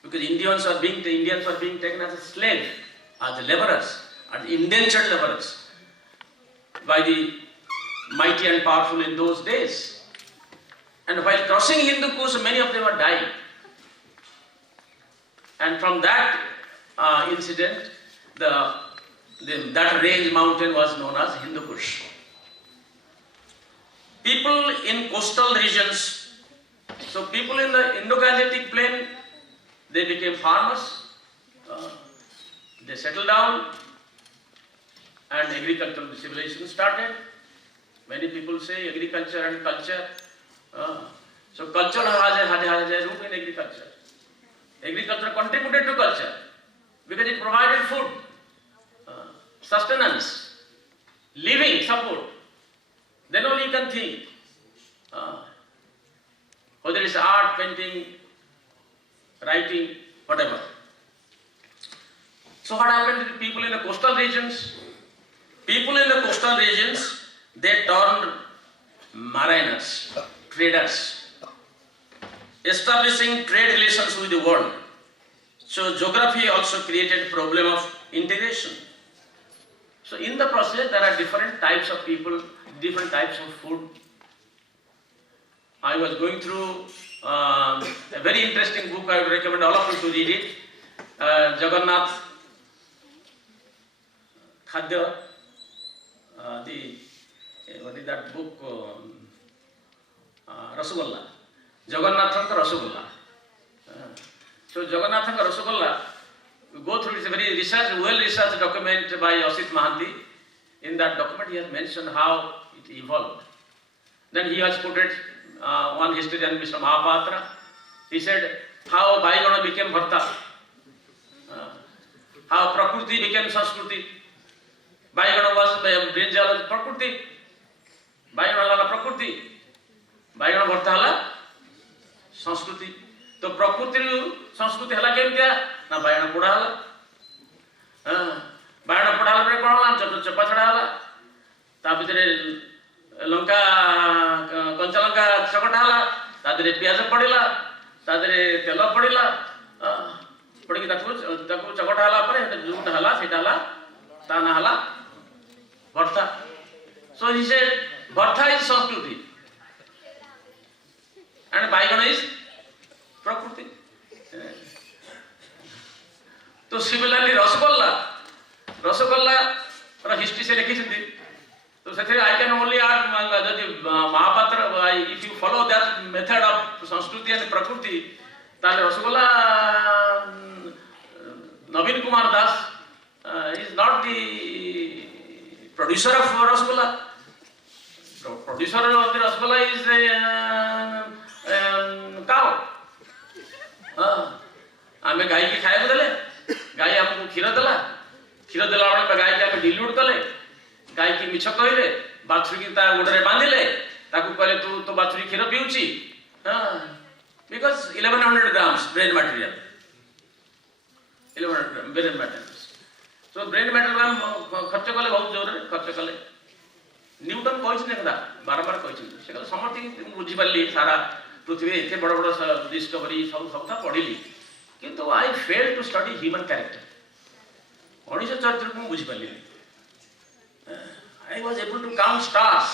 because Indians were being taken as a slave, as laborers, as indentured laborers by the mighty and powerful in those days. And while crossing Hindu Kush, many of them were dying. And from that incident, that range mountain was known as Hindu Kush. People in coastal regions So people in the Indo-Gangetic plain, they became farmers, they settled down, and agricultural civilization started. Many people say agriculture and culture. So culture has a root in agriculture. Agriculture contributed to culture because it provided food, sustenance, living support. Then only you can think. Whether it's art, painting, writing, whatever. So what happened to the people in the coastal regions? People in the coastal regions, they turned mariners, traders, establishing trade relations with the world. So geography also created problem of integration. So in the process, there are different types of people, different types of food. I was going through a very interesting book. I would recommend all of you to read it. Jagannath Khadya. What is that book? Rasgulla. Jagannathanka Rasgulla. So Jagannathanka Rasgulla, you go through, it's a very well researched document by Asit Mahanti. In that document he has mentioned how it evolved. Then he has quoted one historian, Mr. Mahapatra. He said how Bhagabana became Bharta, how Prakriti became Sanskruti. Bhagabana was Brinjal Prakriti, Bhagabana hala Prakriti, Bhagabana Bharta hala Sanskruti. तो प्रकृति संस्कृति हला केमतिया ना बायण पुड़ा हला बायण पुड़ा हला पे कोन हला चपा छड़ा हला ता भितरे लंका कंचा लंका चकटा हला ता दरे प्याज पड़िला ता दरे तेल पड़िला पड़ी कि ताकू चकटा हला परे जुट हला सेटा हला ता ना हला भर्ता so he said bharta is Sanskruti and baigana is Prakriti. So similarly Rasgulla history se lekhichindi. So I can only add Mahapatra, if you follow that method of Sanskruti and Prakriti, then Rasgulla, Naveen Kumar Das is not the producer of Rasgulla. Producer of the Rasgulla is a cow. आमे गाय की खाए देले गाय हमको क्षीर देला बेले गाय के आमे dilute कले गाय की मिछ कहले बाछुरी की ता गोडरे बांधिले ताकू कहले तू तो बाछुरी क्षीर पिउची because 1100 grams brain material 1100 grams brain material so brain material खर्च कले बहुत जोर खर्च कले न्यूटन कहछि नेकदा बार-बार कहछि से कहले समर्थि बुझि परली सारा पृथ्वी एते बड़ बड़ डिस्कवरी सब था पढ़िली किंतु I fail to study human character मनुष्य चरित्र को बुझी पाली I was able to count stars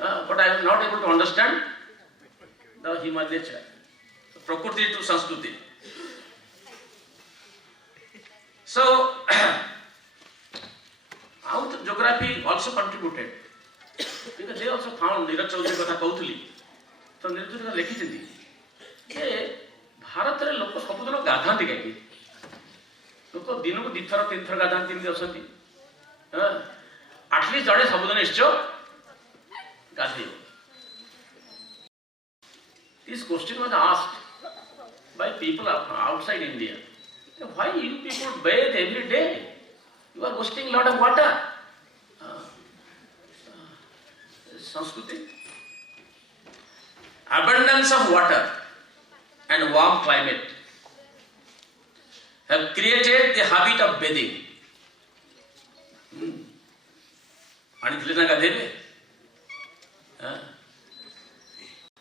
but I was not able to understand the human nature प्रकृति टू संस्कृति so how the geography also contributed because they also found Neeraj Chaudhary कथा कहउथली तो निर्जुर लिखिछन्ती जे भारत रे लोक सबुदिन गाधांती काकी लोक दिन को 2 थर 3 थर गाधांती नि असंती एटलीस्ट जड़े सबुदिन निश्चय गाधे this question was asked by people outside India. So why you people bathe every day? You are wasting a lot of water. Sanskruti. Abundance of water and warm climate have created the habit of bathing.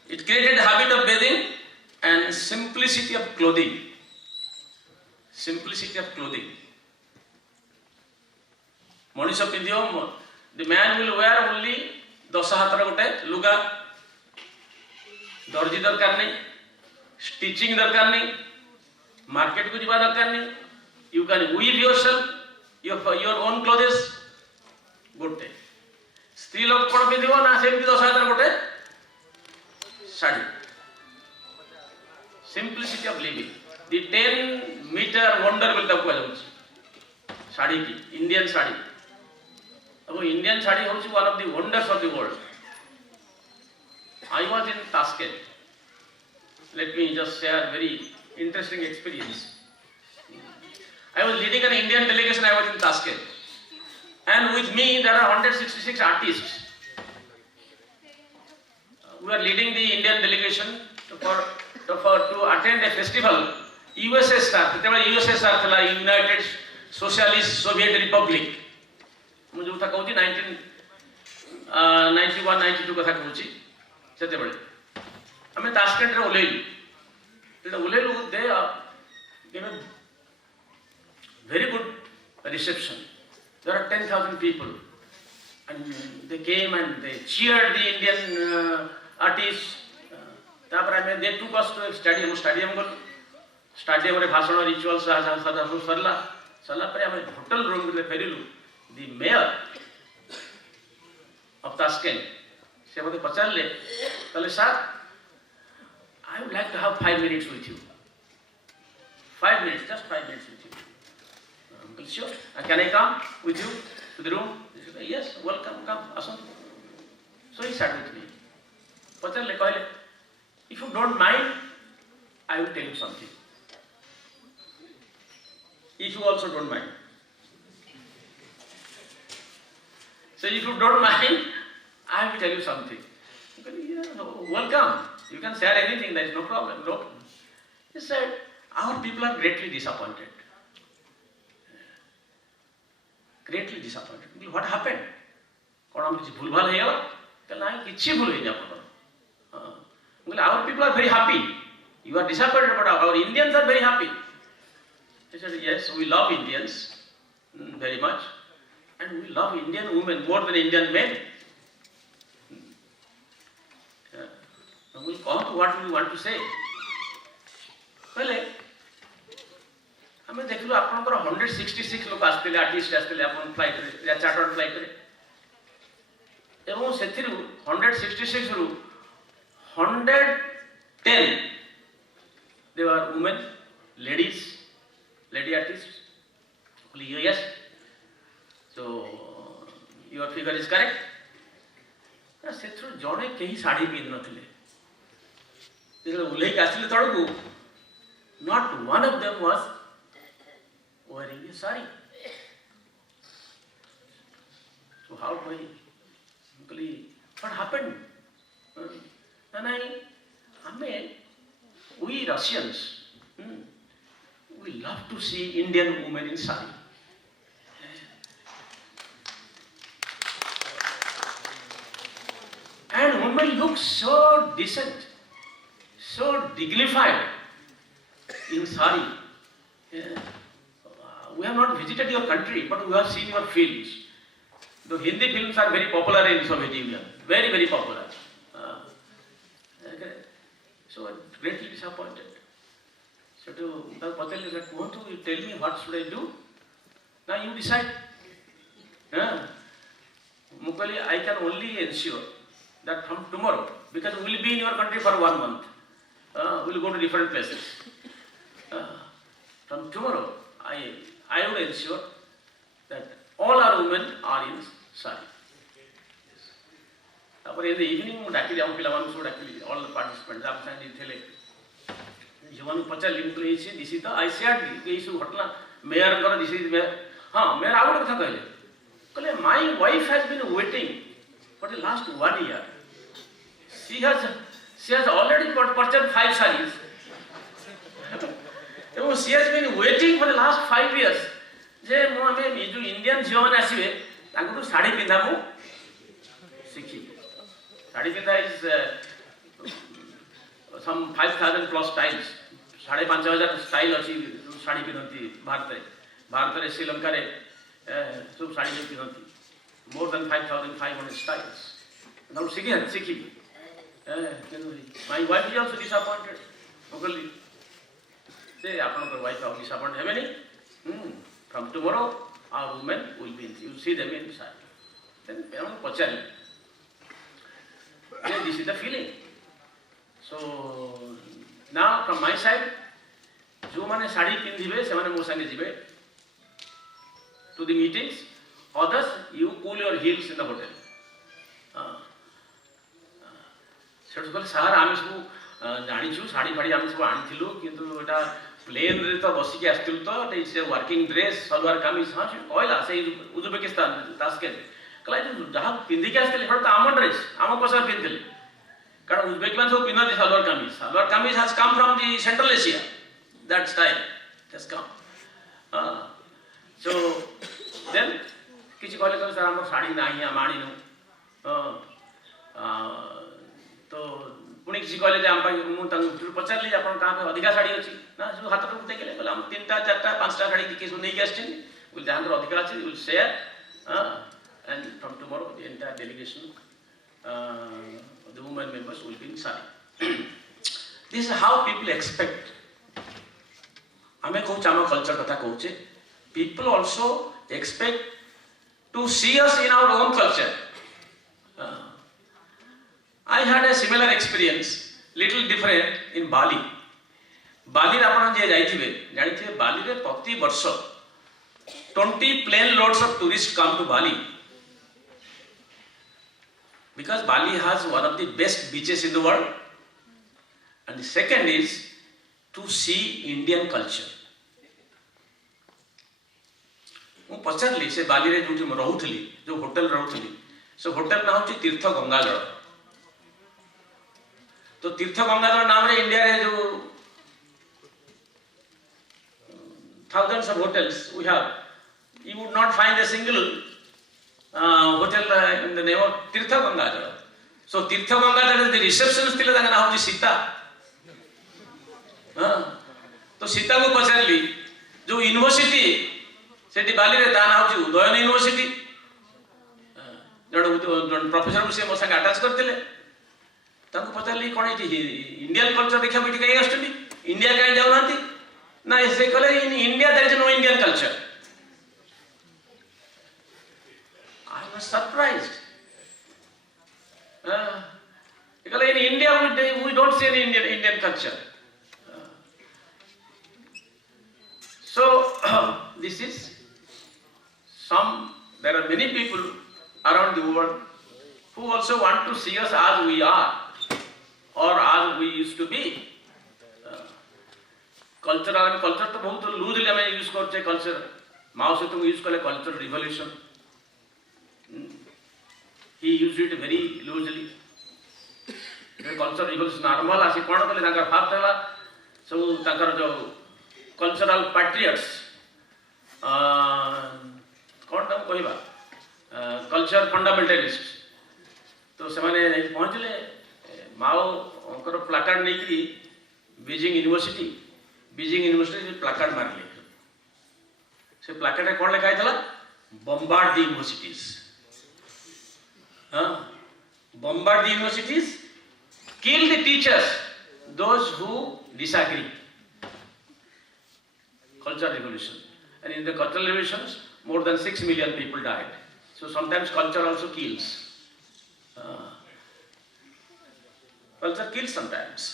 It created the habit of bathing and simplicity of clothing. Simplicity of clothing. Manisha pindhiyo, the man will wear only 10 hatara gote luga, दर्जी दरकार नहीं, stitching दरकार नहीं, market को जीवा दरकार नहीं. You can weave yourself, your own clothes. गोटे स्त्री लोग कौन पिंधिबो ना सेमती 10 हजार गोटे sari simplicity of living. The 10-meter wonder will talk about Sadi ki, Indian Sadi. Indian Sadi is one of the wonders of the world. I was in Tashkent. Let me just share a very interesting experience. I was leading an Indian delegation, I was in Tashkent. And with me there are 166 artists. We are leading the Indian delegation to attend a festival. USSR, USSR thila United Socialist Soviet Republic. ମୁଁ ଯୋଉ କଥା କହୁଛି 1991-92 କଥା କହୁଛି ସେତେବେଳେ ଆମେ ତାସ୍କେଣ୍ଟରେ ଓହ୍ଲେଇଲୁ ଦେ gave a very good reception. There are 10,000 people and they came and they cheered the Indian artists. They took us to a stadium गलु stadium रे भाषण रिचुअल्स सरला पर आम होटल रूम रे फेरिलु. The mayor of Tashkent से मते पचारले कहले sir I would like to have 5 minutes with you. 5 minutes, just 5 minutes with you. Uncle, sure. Can I come with you to the room? He said, yes, welcome, come, asan. So he sat with me. पचारले कहले if you don't mind, I will tell you something. If you also don't mind. So if you don't mind, I will tell you something. Yeah, welcome. You can share anything, there is no problem. No. He said, our people are greatly disappointed. Greatly disappointed. What happened? Our people are very happy. You are disappointed, but our Indians are very happy. He said, yes, we love Indians very much. And we love Indian women more than Indian men. We'll come to what we want to say. Well, ଆମେ ଦେଖିଲୁ ଆପଣଙ୍କର 166 ଲୋକ ଆସିଥିଲେ artist ଆସିଥିଲେ ଆପଣ ଫ୍ଲାଇଟରେ chartered ଫ୍ଲାଇଟରେ ଏବଂ ସେଥିରୁ 166 ରୁ 110 they were women, lady artists. Yes, so your figure is correct. ସେଥିରୁ ଜଣେ କେହି ଶାଢ଼ୀ ପିନ୍ଧି ନଥିଲେ. ଯେତେବେଳେ ଓହ୍ଲେଇକି ଆସିଲେ ତଳକୁ, not one of them was wearing a sari. So how do I, what happened? We Russians, we love to see Indian women in sari. And women look so decent, so dignified in sari. We have not visited your country, but we have seen your films. The Hindi films are very popular in Soviet Union, very, very popular. So I'm greatly disappointed. So to Patel, you tell me what should I do? Now you decide. Mukali, I can only ensure that from tomorrow, because we will be in your country for 1 month, we will go to different places. From tomorrow, I would ensure that all our women are in sari. In the evening, all the participants, I shared this issue. Mayor, this is Mayor. My wife has been waiting for the last 1 year. She has already purchased 5 saris. She has been waiting for the last 5 years. जे जो Indian झील मैंने आसवे शाढ़ी पिंधा मु शिखी शाढ़ी पिंधा is some 5000 plus styles 5500 style अच्छी शाढ़ी पिंधती भारत रे श्रीलंका रे सब शाढ़ी पिंधती मोर देन 5500 स्टाइल्स now शिखी my wife is also disappointed. Say आपनकर wife are disappointed हेबेनी. From tomorrow, our women will be in, you will see them inside. Then, this is the feeling. So, Now from my side, जो माने साड़ी पिंधिबे से माने मो संगे जिबे to the meetings. Others, you cool your heels in the hotel. सेठु कहले सार आमे सब जानिछु साड़ी फाड़ी आमे सब आनिथिलु किंतु एटा प्लेन रे तो बसिके आस्तिलु तो it's a working dress salwar kameez हां कहला से उज्बेकिस्तान तास्केट कहला जहाँ पिंधि के आस्तिले तो आम ड्रेस आम पोशाक पिंधिले कारण उज्बेकिस्तान सब पिंधति salwar kameez has come from the central Asia that style has come so then किसी कहले तो सर हम साड़ी नाही हम आनिनु तो पुणी किसी कहले हम मुझे पचारे आप अधिका शाढ़ी अच्छी ना सब हाथ में देखले बोले हम 3टा 4टा 5टा शाढ़ी किसी नहीं कि जहाँ अधिका अच्छी will share and from tomorrow the entire delegation the women members will be in sari. This is how people expect. आमे कहूँ आम कल्चर कथा कहूचे people also expect to see us in our own culture. I had a similar experience, little different in Bali. Bali आपण जे जाइथिबे जानिथिबे बाली रे प्रति वर्ष 20 plane loads of tourists come to Bali because Bali has one of the best beaches in the world, and the second is to see Indian culture. मु पचारली से बाली रे जो रहूथली जो hotel रहूथली से होटल ना होची तीर्थ गंगाजल. तो तीर्थ गंगाजल नाम रे इंडिया रे जो thousands of hotels we have, you would not find a single hotel in the name of तीर्थ गंगाजल. So तीर्थ गंगाजल the receptionist थिले ताका नाम होची सीता. तो सीता को पचारली जो यूनिवर्सिटी सेठी बाली रे दाना होची उदयन यूनिवर्सिटी जण प्रोफेसर मुसे मो संग अटैच करथिले ताको पचारली कोन इटी इंडियन कल्चर देखा बिटी कई आस्टनी इंडिया कई जाउ नांती ना से कहले in India there is no Indian culture. I was surprised. कहले in India we don't see any Indian culture. So this is there are many people around the world who also want to see us as we are or as we used to be. Culture तो बहुत loosely हमें use करते culture माओ से तो use कले culture revolution. He used it very loosely. Culture revolution normal आसी कोन कले ताकर fast होला सब ताकर जो कल्चरल पैट्रियट्स कौन नाम कहवा कल्चर फंडामेंटलिस्ट तो से माने पहुंचले माओ ओकर प्लाकार्ड नहीं कि बीजिंग यूनिवर्सिटी प्लाकार्ड मारले से प्लाकार्ड रे कोन लिखा हैतला bombard the universities. Bombard the universities kill the teachers those who disagree. Cultural revolution, and in the cultural revolutions more than 6 million people died. So sometimes culture also kills. Culture kills sometimes.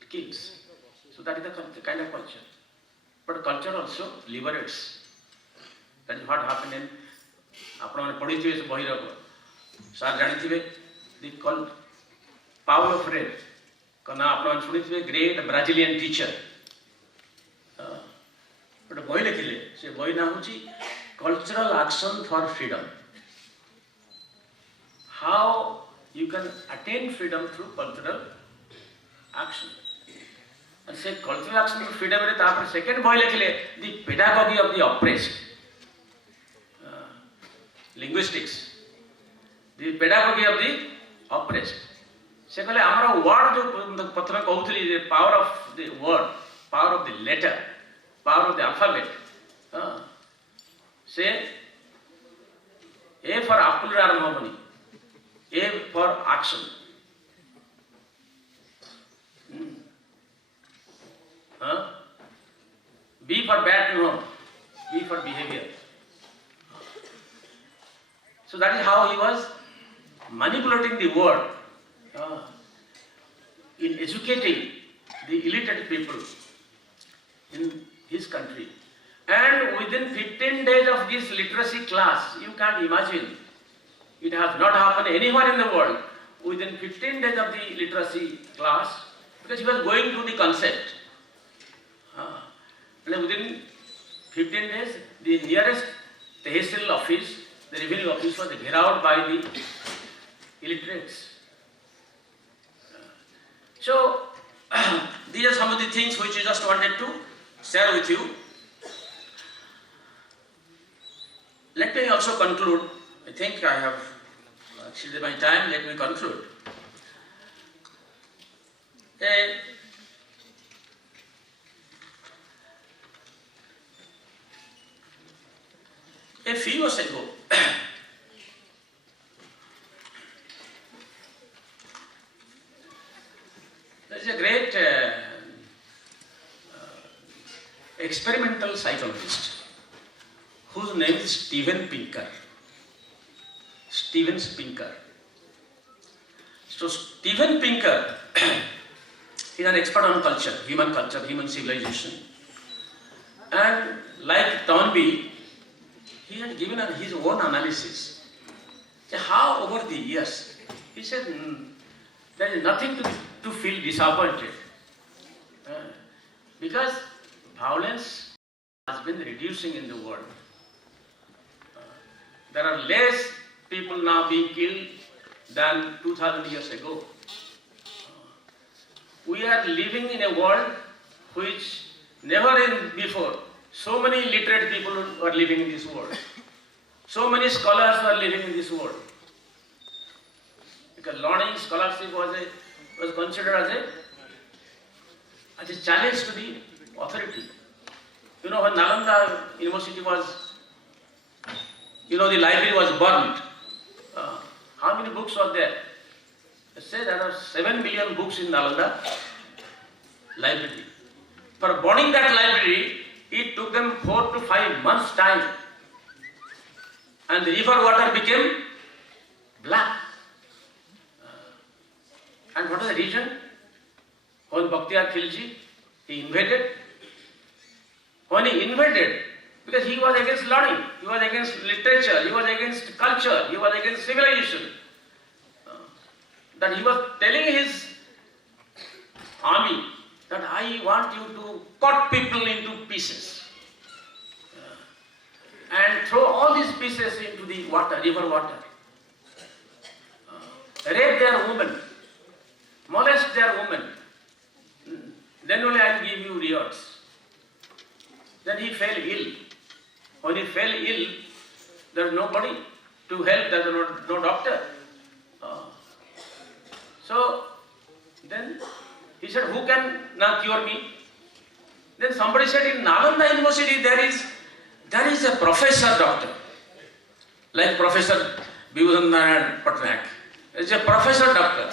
It kills. So that is the kind of culture. But culture also liberates. That is what happened in आपण माने पढी थिबे बहिर सार जानि थिबे the power of red कना आपण सुनि थिबे ग्रेट ब्राजिलियन टीचर बट बही लिखिले से बही ना होची cultural action for freedom. How you can attain freedom through cultural action. and से कल्चरल एक्शन थ्रू फ्रीडम रे तापर सेकंड बही लिखिले the pedagogy of the oppressed. linguistics, the pedagogy of the oppressed. से कहले हमरा वर्ड जो प्रथम कहउथली जे power of the word, power of the letter, power of the alphabet. से ए फॉर एप्पल आरंभ होबनी, A for action. B for bad no, B for behaviour. So that is how he was manipulating the word. in educating the illiterate people in his country. And within 15 days of this literacy class, you can't imagine, it has not happened anywhere in the world, within 15 days of the literacy class, because he was going through the concept. And within 15 days, the nearest Tehsil office, the revenue office, was carried out by the illiterates. So, these are some of the things which I just wanted to share with you. Let me also conclude. I think I have exceeded my time. Let me conclude. A few years ago, there is a great experimental psychologist whose name is Steven Pinker. Steven Pinker. So Steven Pinker is an expert on culture, human civilization. And like Toynbee, he had given his own analysis. How over the years, he said, there is nothing to feel disappointed. Because violence has been reducing in the world. There are less people now being killed than 2000 years ago. We are living in a world which never before so many literate people are living in this world. So many scholars are living in this world. Because learning, scholarship was considered as a challenge to the authority. You know, when Nalanda University was, the library was burnt. How many books were there? They say there are 7 million books in Nalanda library. For burning that library, it took them 4 to 5 months' time. And the river water became black. And what was the reason? When Bhaktiar Khilji, he invaded. When he invaded, because he was against learning, he was against literature, he was against culture, he was against civilization. That he was telling his army that I want you to cut people into pieces and throw all these pieces into the water, river water. Rape their women, molest their women. Then only I will give you rewards. Then he fell ill. When he fell ill, there was nobody to help, there was no doctor. So then he said, who can now cure me? Then somebody said, in Nalanda University there is a professor doctor, like Professor Bhagaban Patnaik. There is a professor doctor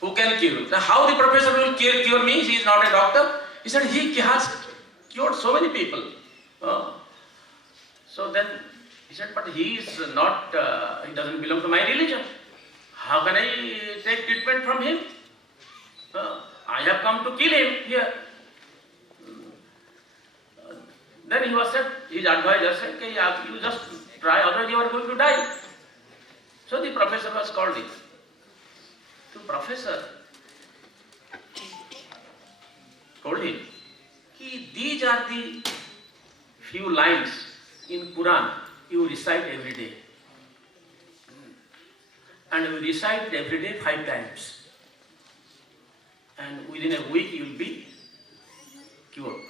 who can cure you. Now how the professor will cure me? He is not a doctor. He said, he has cured so many people. So then he said, but he is not, he doesn't belong to my religion. How can I take treatment from him? I have come to kill him here. Then he was said, his advisor said, okay, you just try, otherwise you are going to die. So the professor was called in. The professor told him, these are the few lines in Quran you recite every day. And you recite every day 5 times. And within a week you will be cured.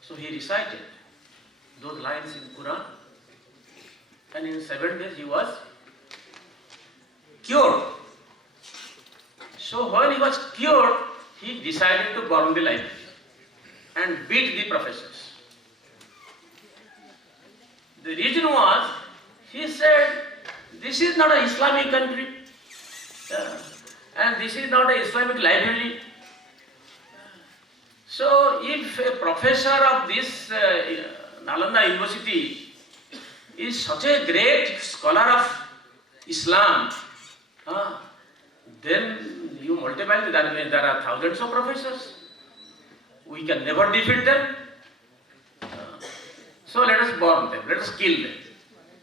So he recited those lines in Quran, and in 7 days he was cured. So when he was cured, he decided to burn the library and beat the professors. The reason was, he said, this is not an Islamic country, and this is not an Islamic library. So if a professor of this Nalanda University is such a great scholar of Islam, then you multiply, there are thousands of professors. We can never defeat them. So let us burn them, let us kill them.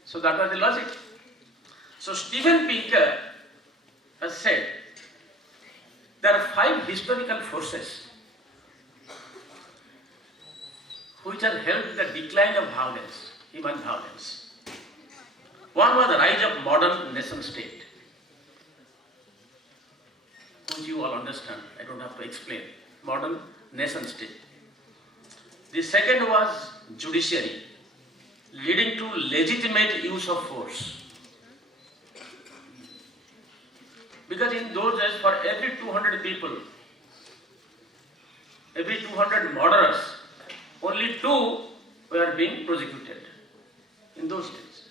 So that was the logic. So Steven Pinker has said there are 5 historical forces which have helped the decline of violence, human violence. One was the rise of modern nation state, which you all understand, I don't have to explain. Modern nation state. The second was judiciary, leading to legitimate use of force. Because in those days, for every 200 people, every 200 murderers, only 2 were being prosecuted in those days.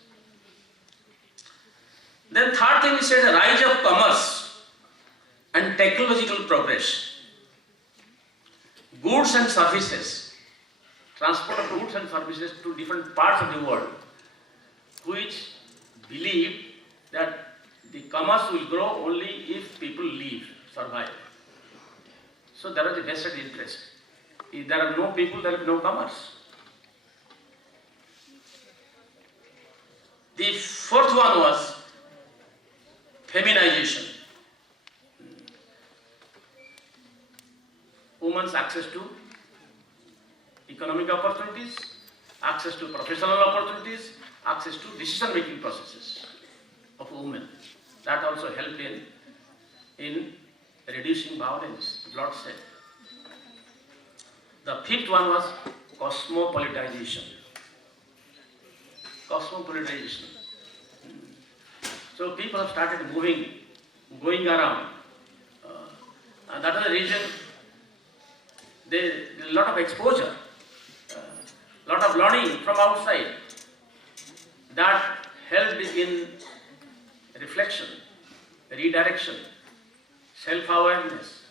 Then third thing, he said, the rise of commerce and technological progress. Goods and services, transport of goods and services to different parts of the world, which believe that the commerce will grow only if people live, survive. So there is a vested interest. If there are no people, there is no commerce. The fourth one was feminization. Women's access to economic opportunities, access to professional opportunities, access to decision-making processes of women. That also helped in reducing violence, bloodshed. The fifth one was cosmopolitization. Cosmopolitization. So people have started moving, going around. And that is the reason there is a lot of exposure, a lot of learning from outside. That helped in reflection, redirection, self-awareness.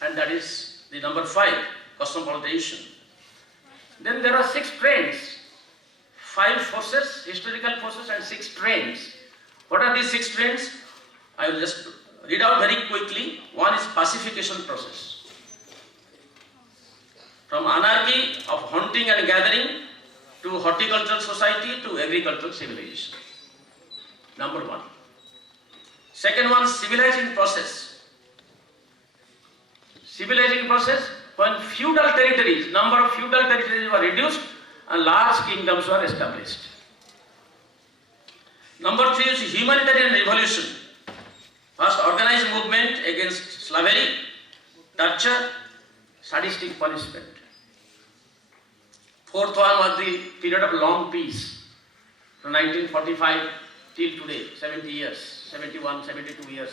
And that is the number 5, cosmopolitization. Then there are 6 trends, 5 forces, historical forces, and 6 trends. What are these 6 trends? I will just read out very quickly. One is pacification process. From anarchy of hunting and gathering to horticultural society to agricultural civilization. Number 1. Second one, civilizing process. Civilizing process when feudal territories, number of feudal territories were reduced and large kingdoms were established. Number 3 is humanitarian revolution. First, organized movement against slavery, torture, sadistic punishment. Fourth one was the period of long peace from 1945 till today, 70 years, 71, 72 years.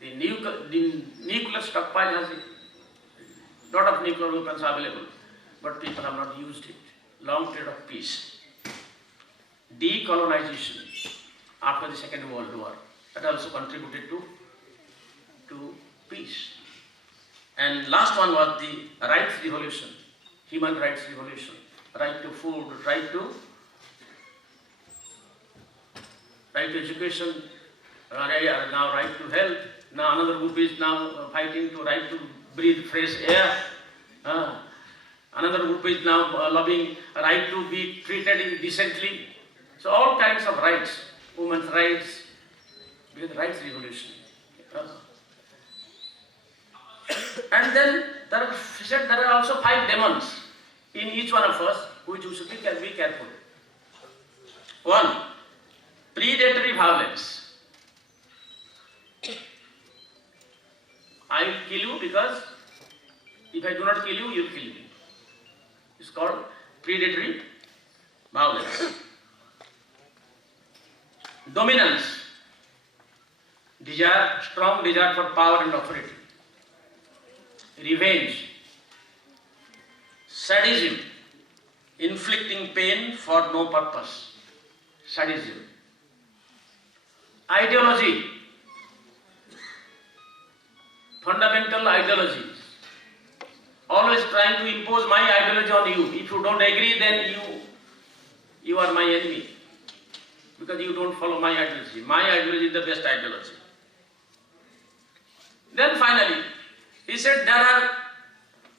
The nuclear stockpile has a lot of nuclear weapons available, but people have not used it. Long period of peace. Decolonization after the Second World War. That also contributed to peace. And last one was the rights revolution, human rights revolution. Right to food, right to education, now right to health. Now another group is now fighting to right to breathe fresh air. Another group is now lobbying right to be treated decently. So all kinds of rights, women's rights, because rights revolution. And then there are also 5 demons in each one of us, which we should be careful. 1, predatory violence. I will kill you because if I do not kill you, you will kill me. It's called predatory violence. Dominance, strong desire for power and authority. Revenge, sadism, inflicting pain for no purpose. Sadism. Ideology, fundamental ideologies. Always trying to impose my ideology on you. If you don't agree, then you are my enemy. because you don't follow my ideology. My ideology is the best ideology. Then finally, he said there are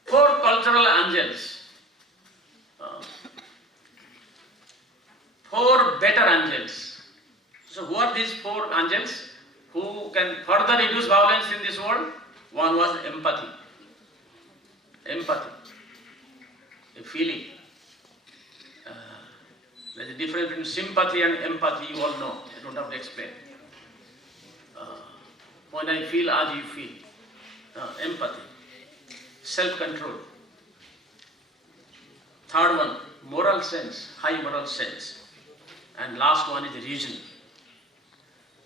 4 cultural angels, 4 better angels. So who are these 4 angels who can further reduce violence in this world? One was empathy. Empathy, a feeling. There is a difference between sympathy and empathy, you all know. I don't have to explain. When I feel as you feel. Empathy. Self-control. Third one, moral sense, high moral sense. And last one is reason.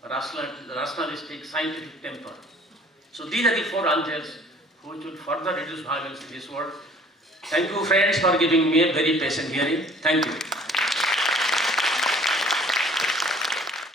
Rationalistic, scientific temper. So these are the 4 angels which will further reduce violence in this world. Thank you, friends, for giving me a very patient hearing. Thank you.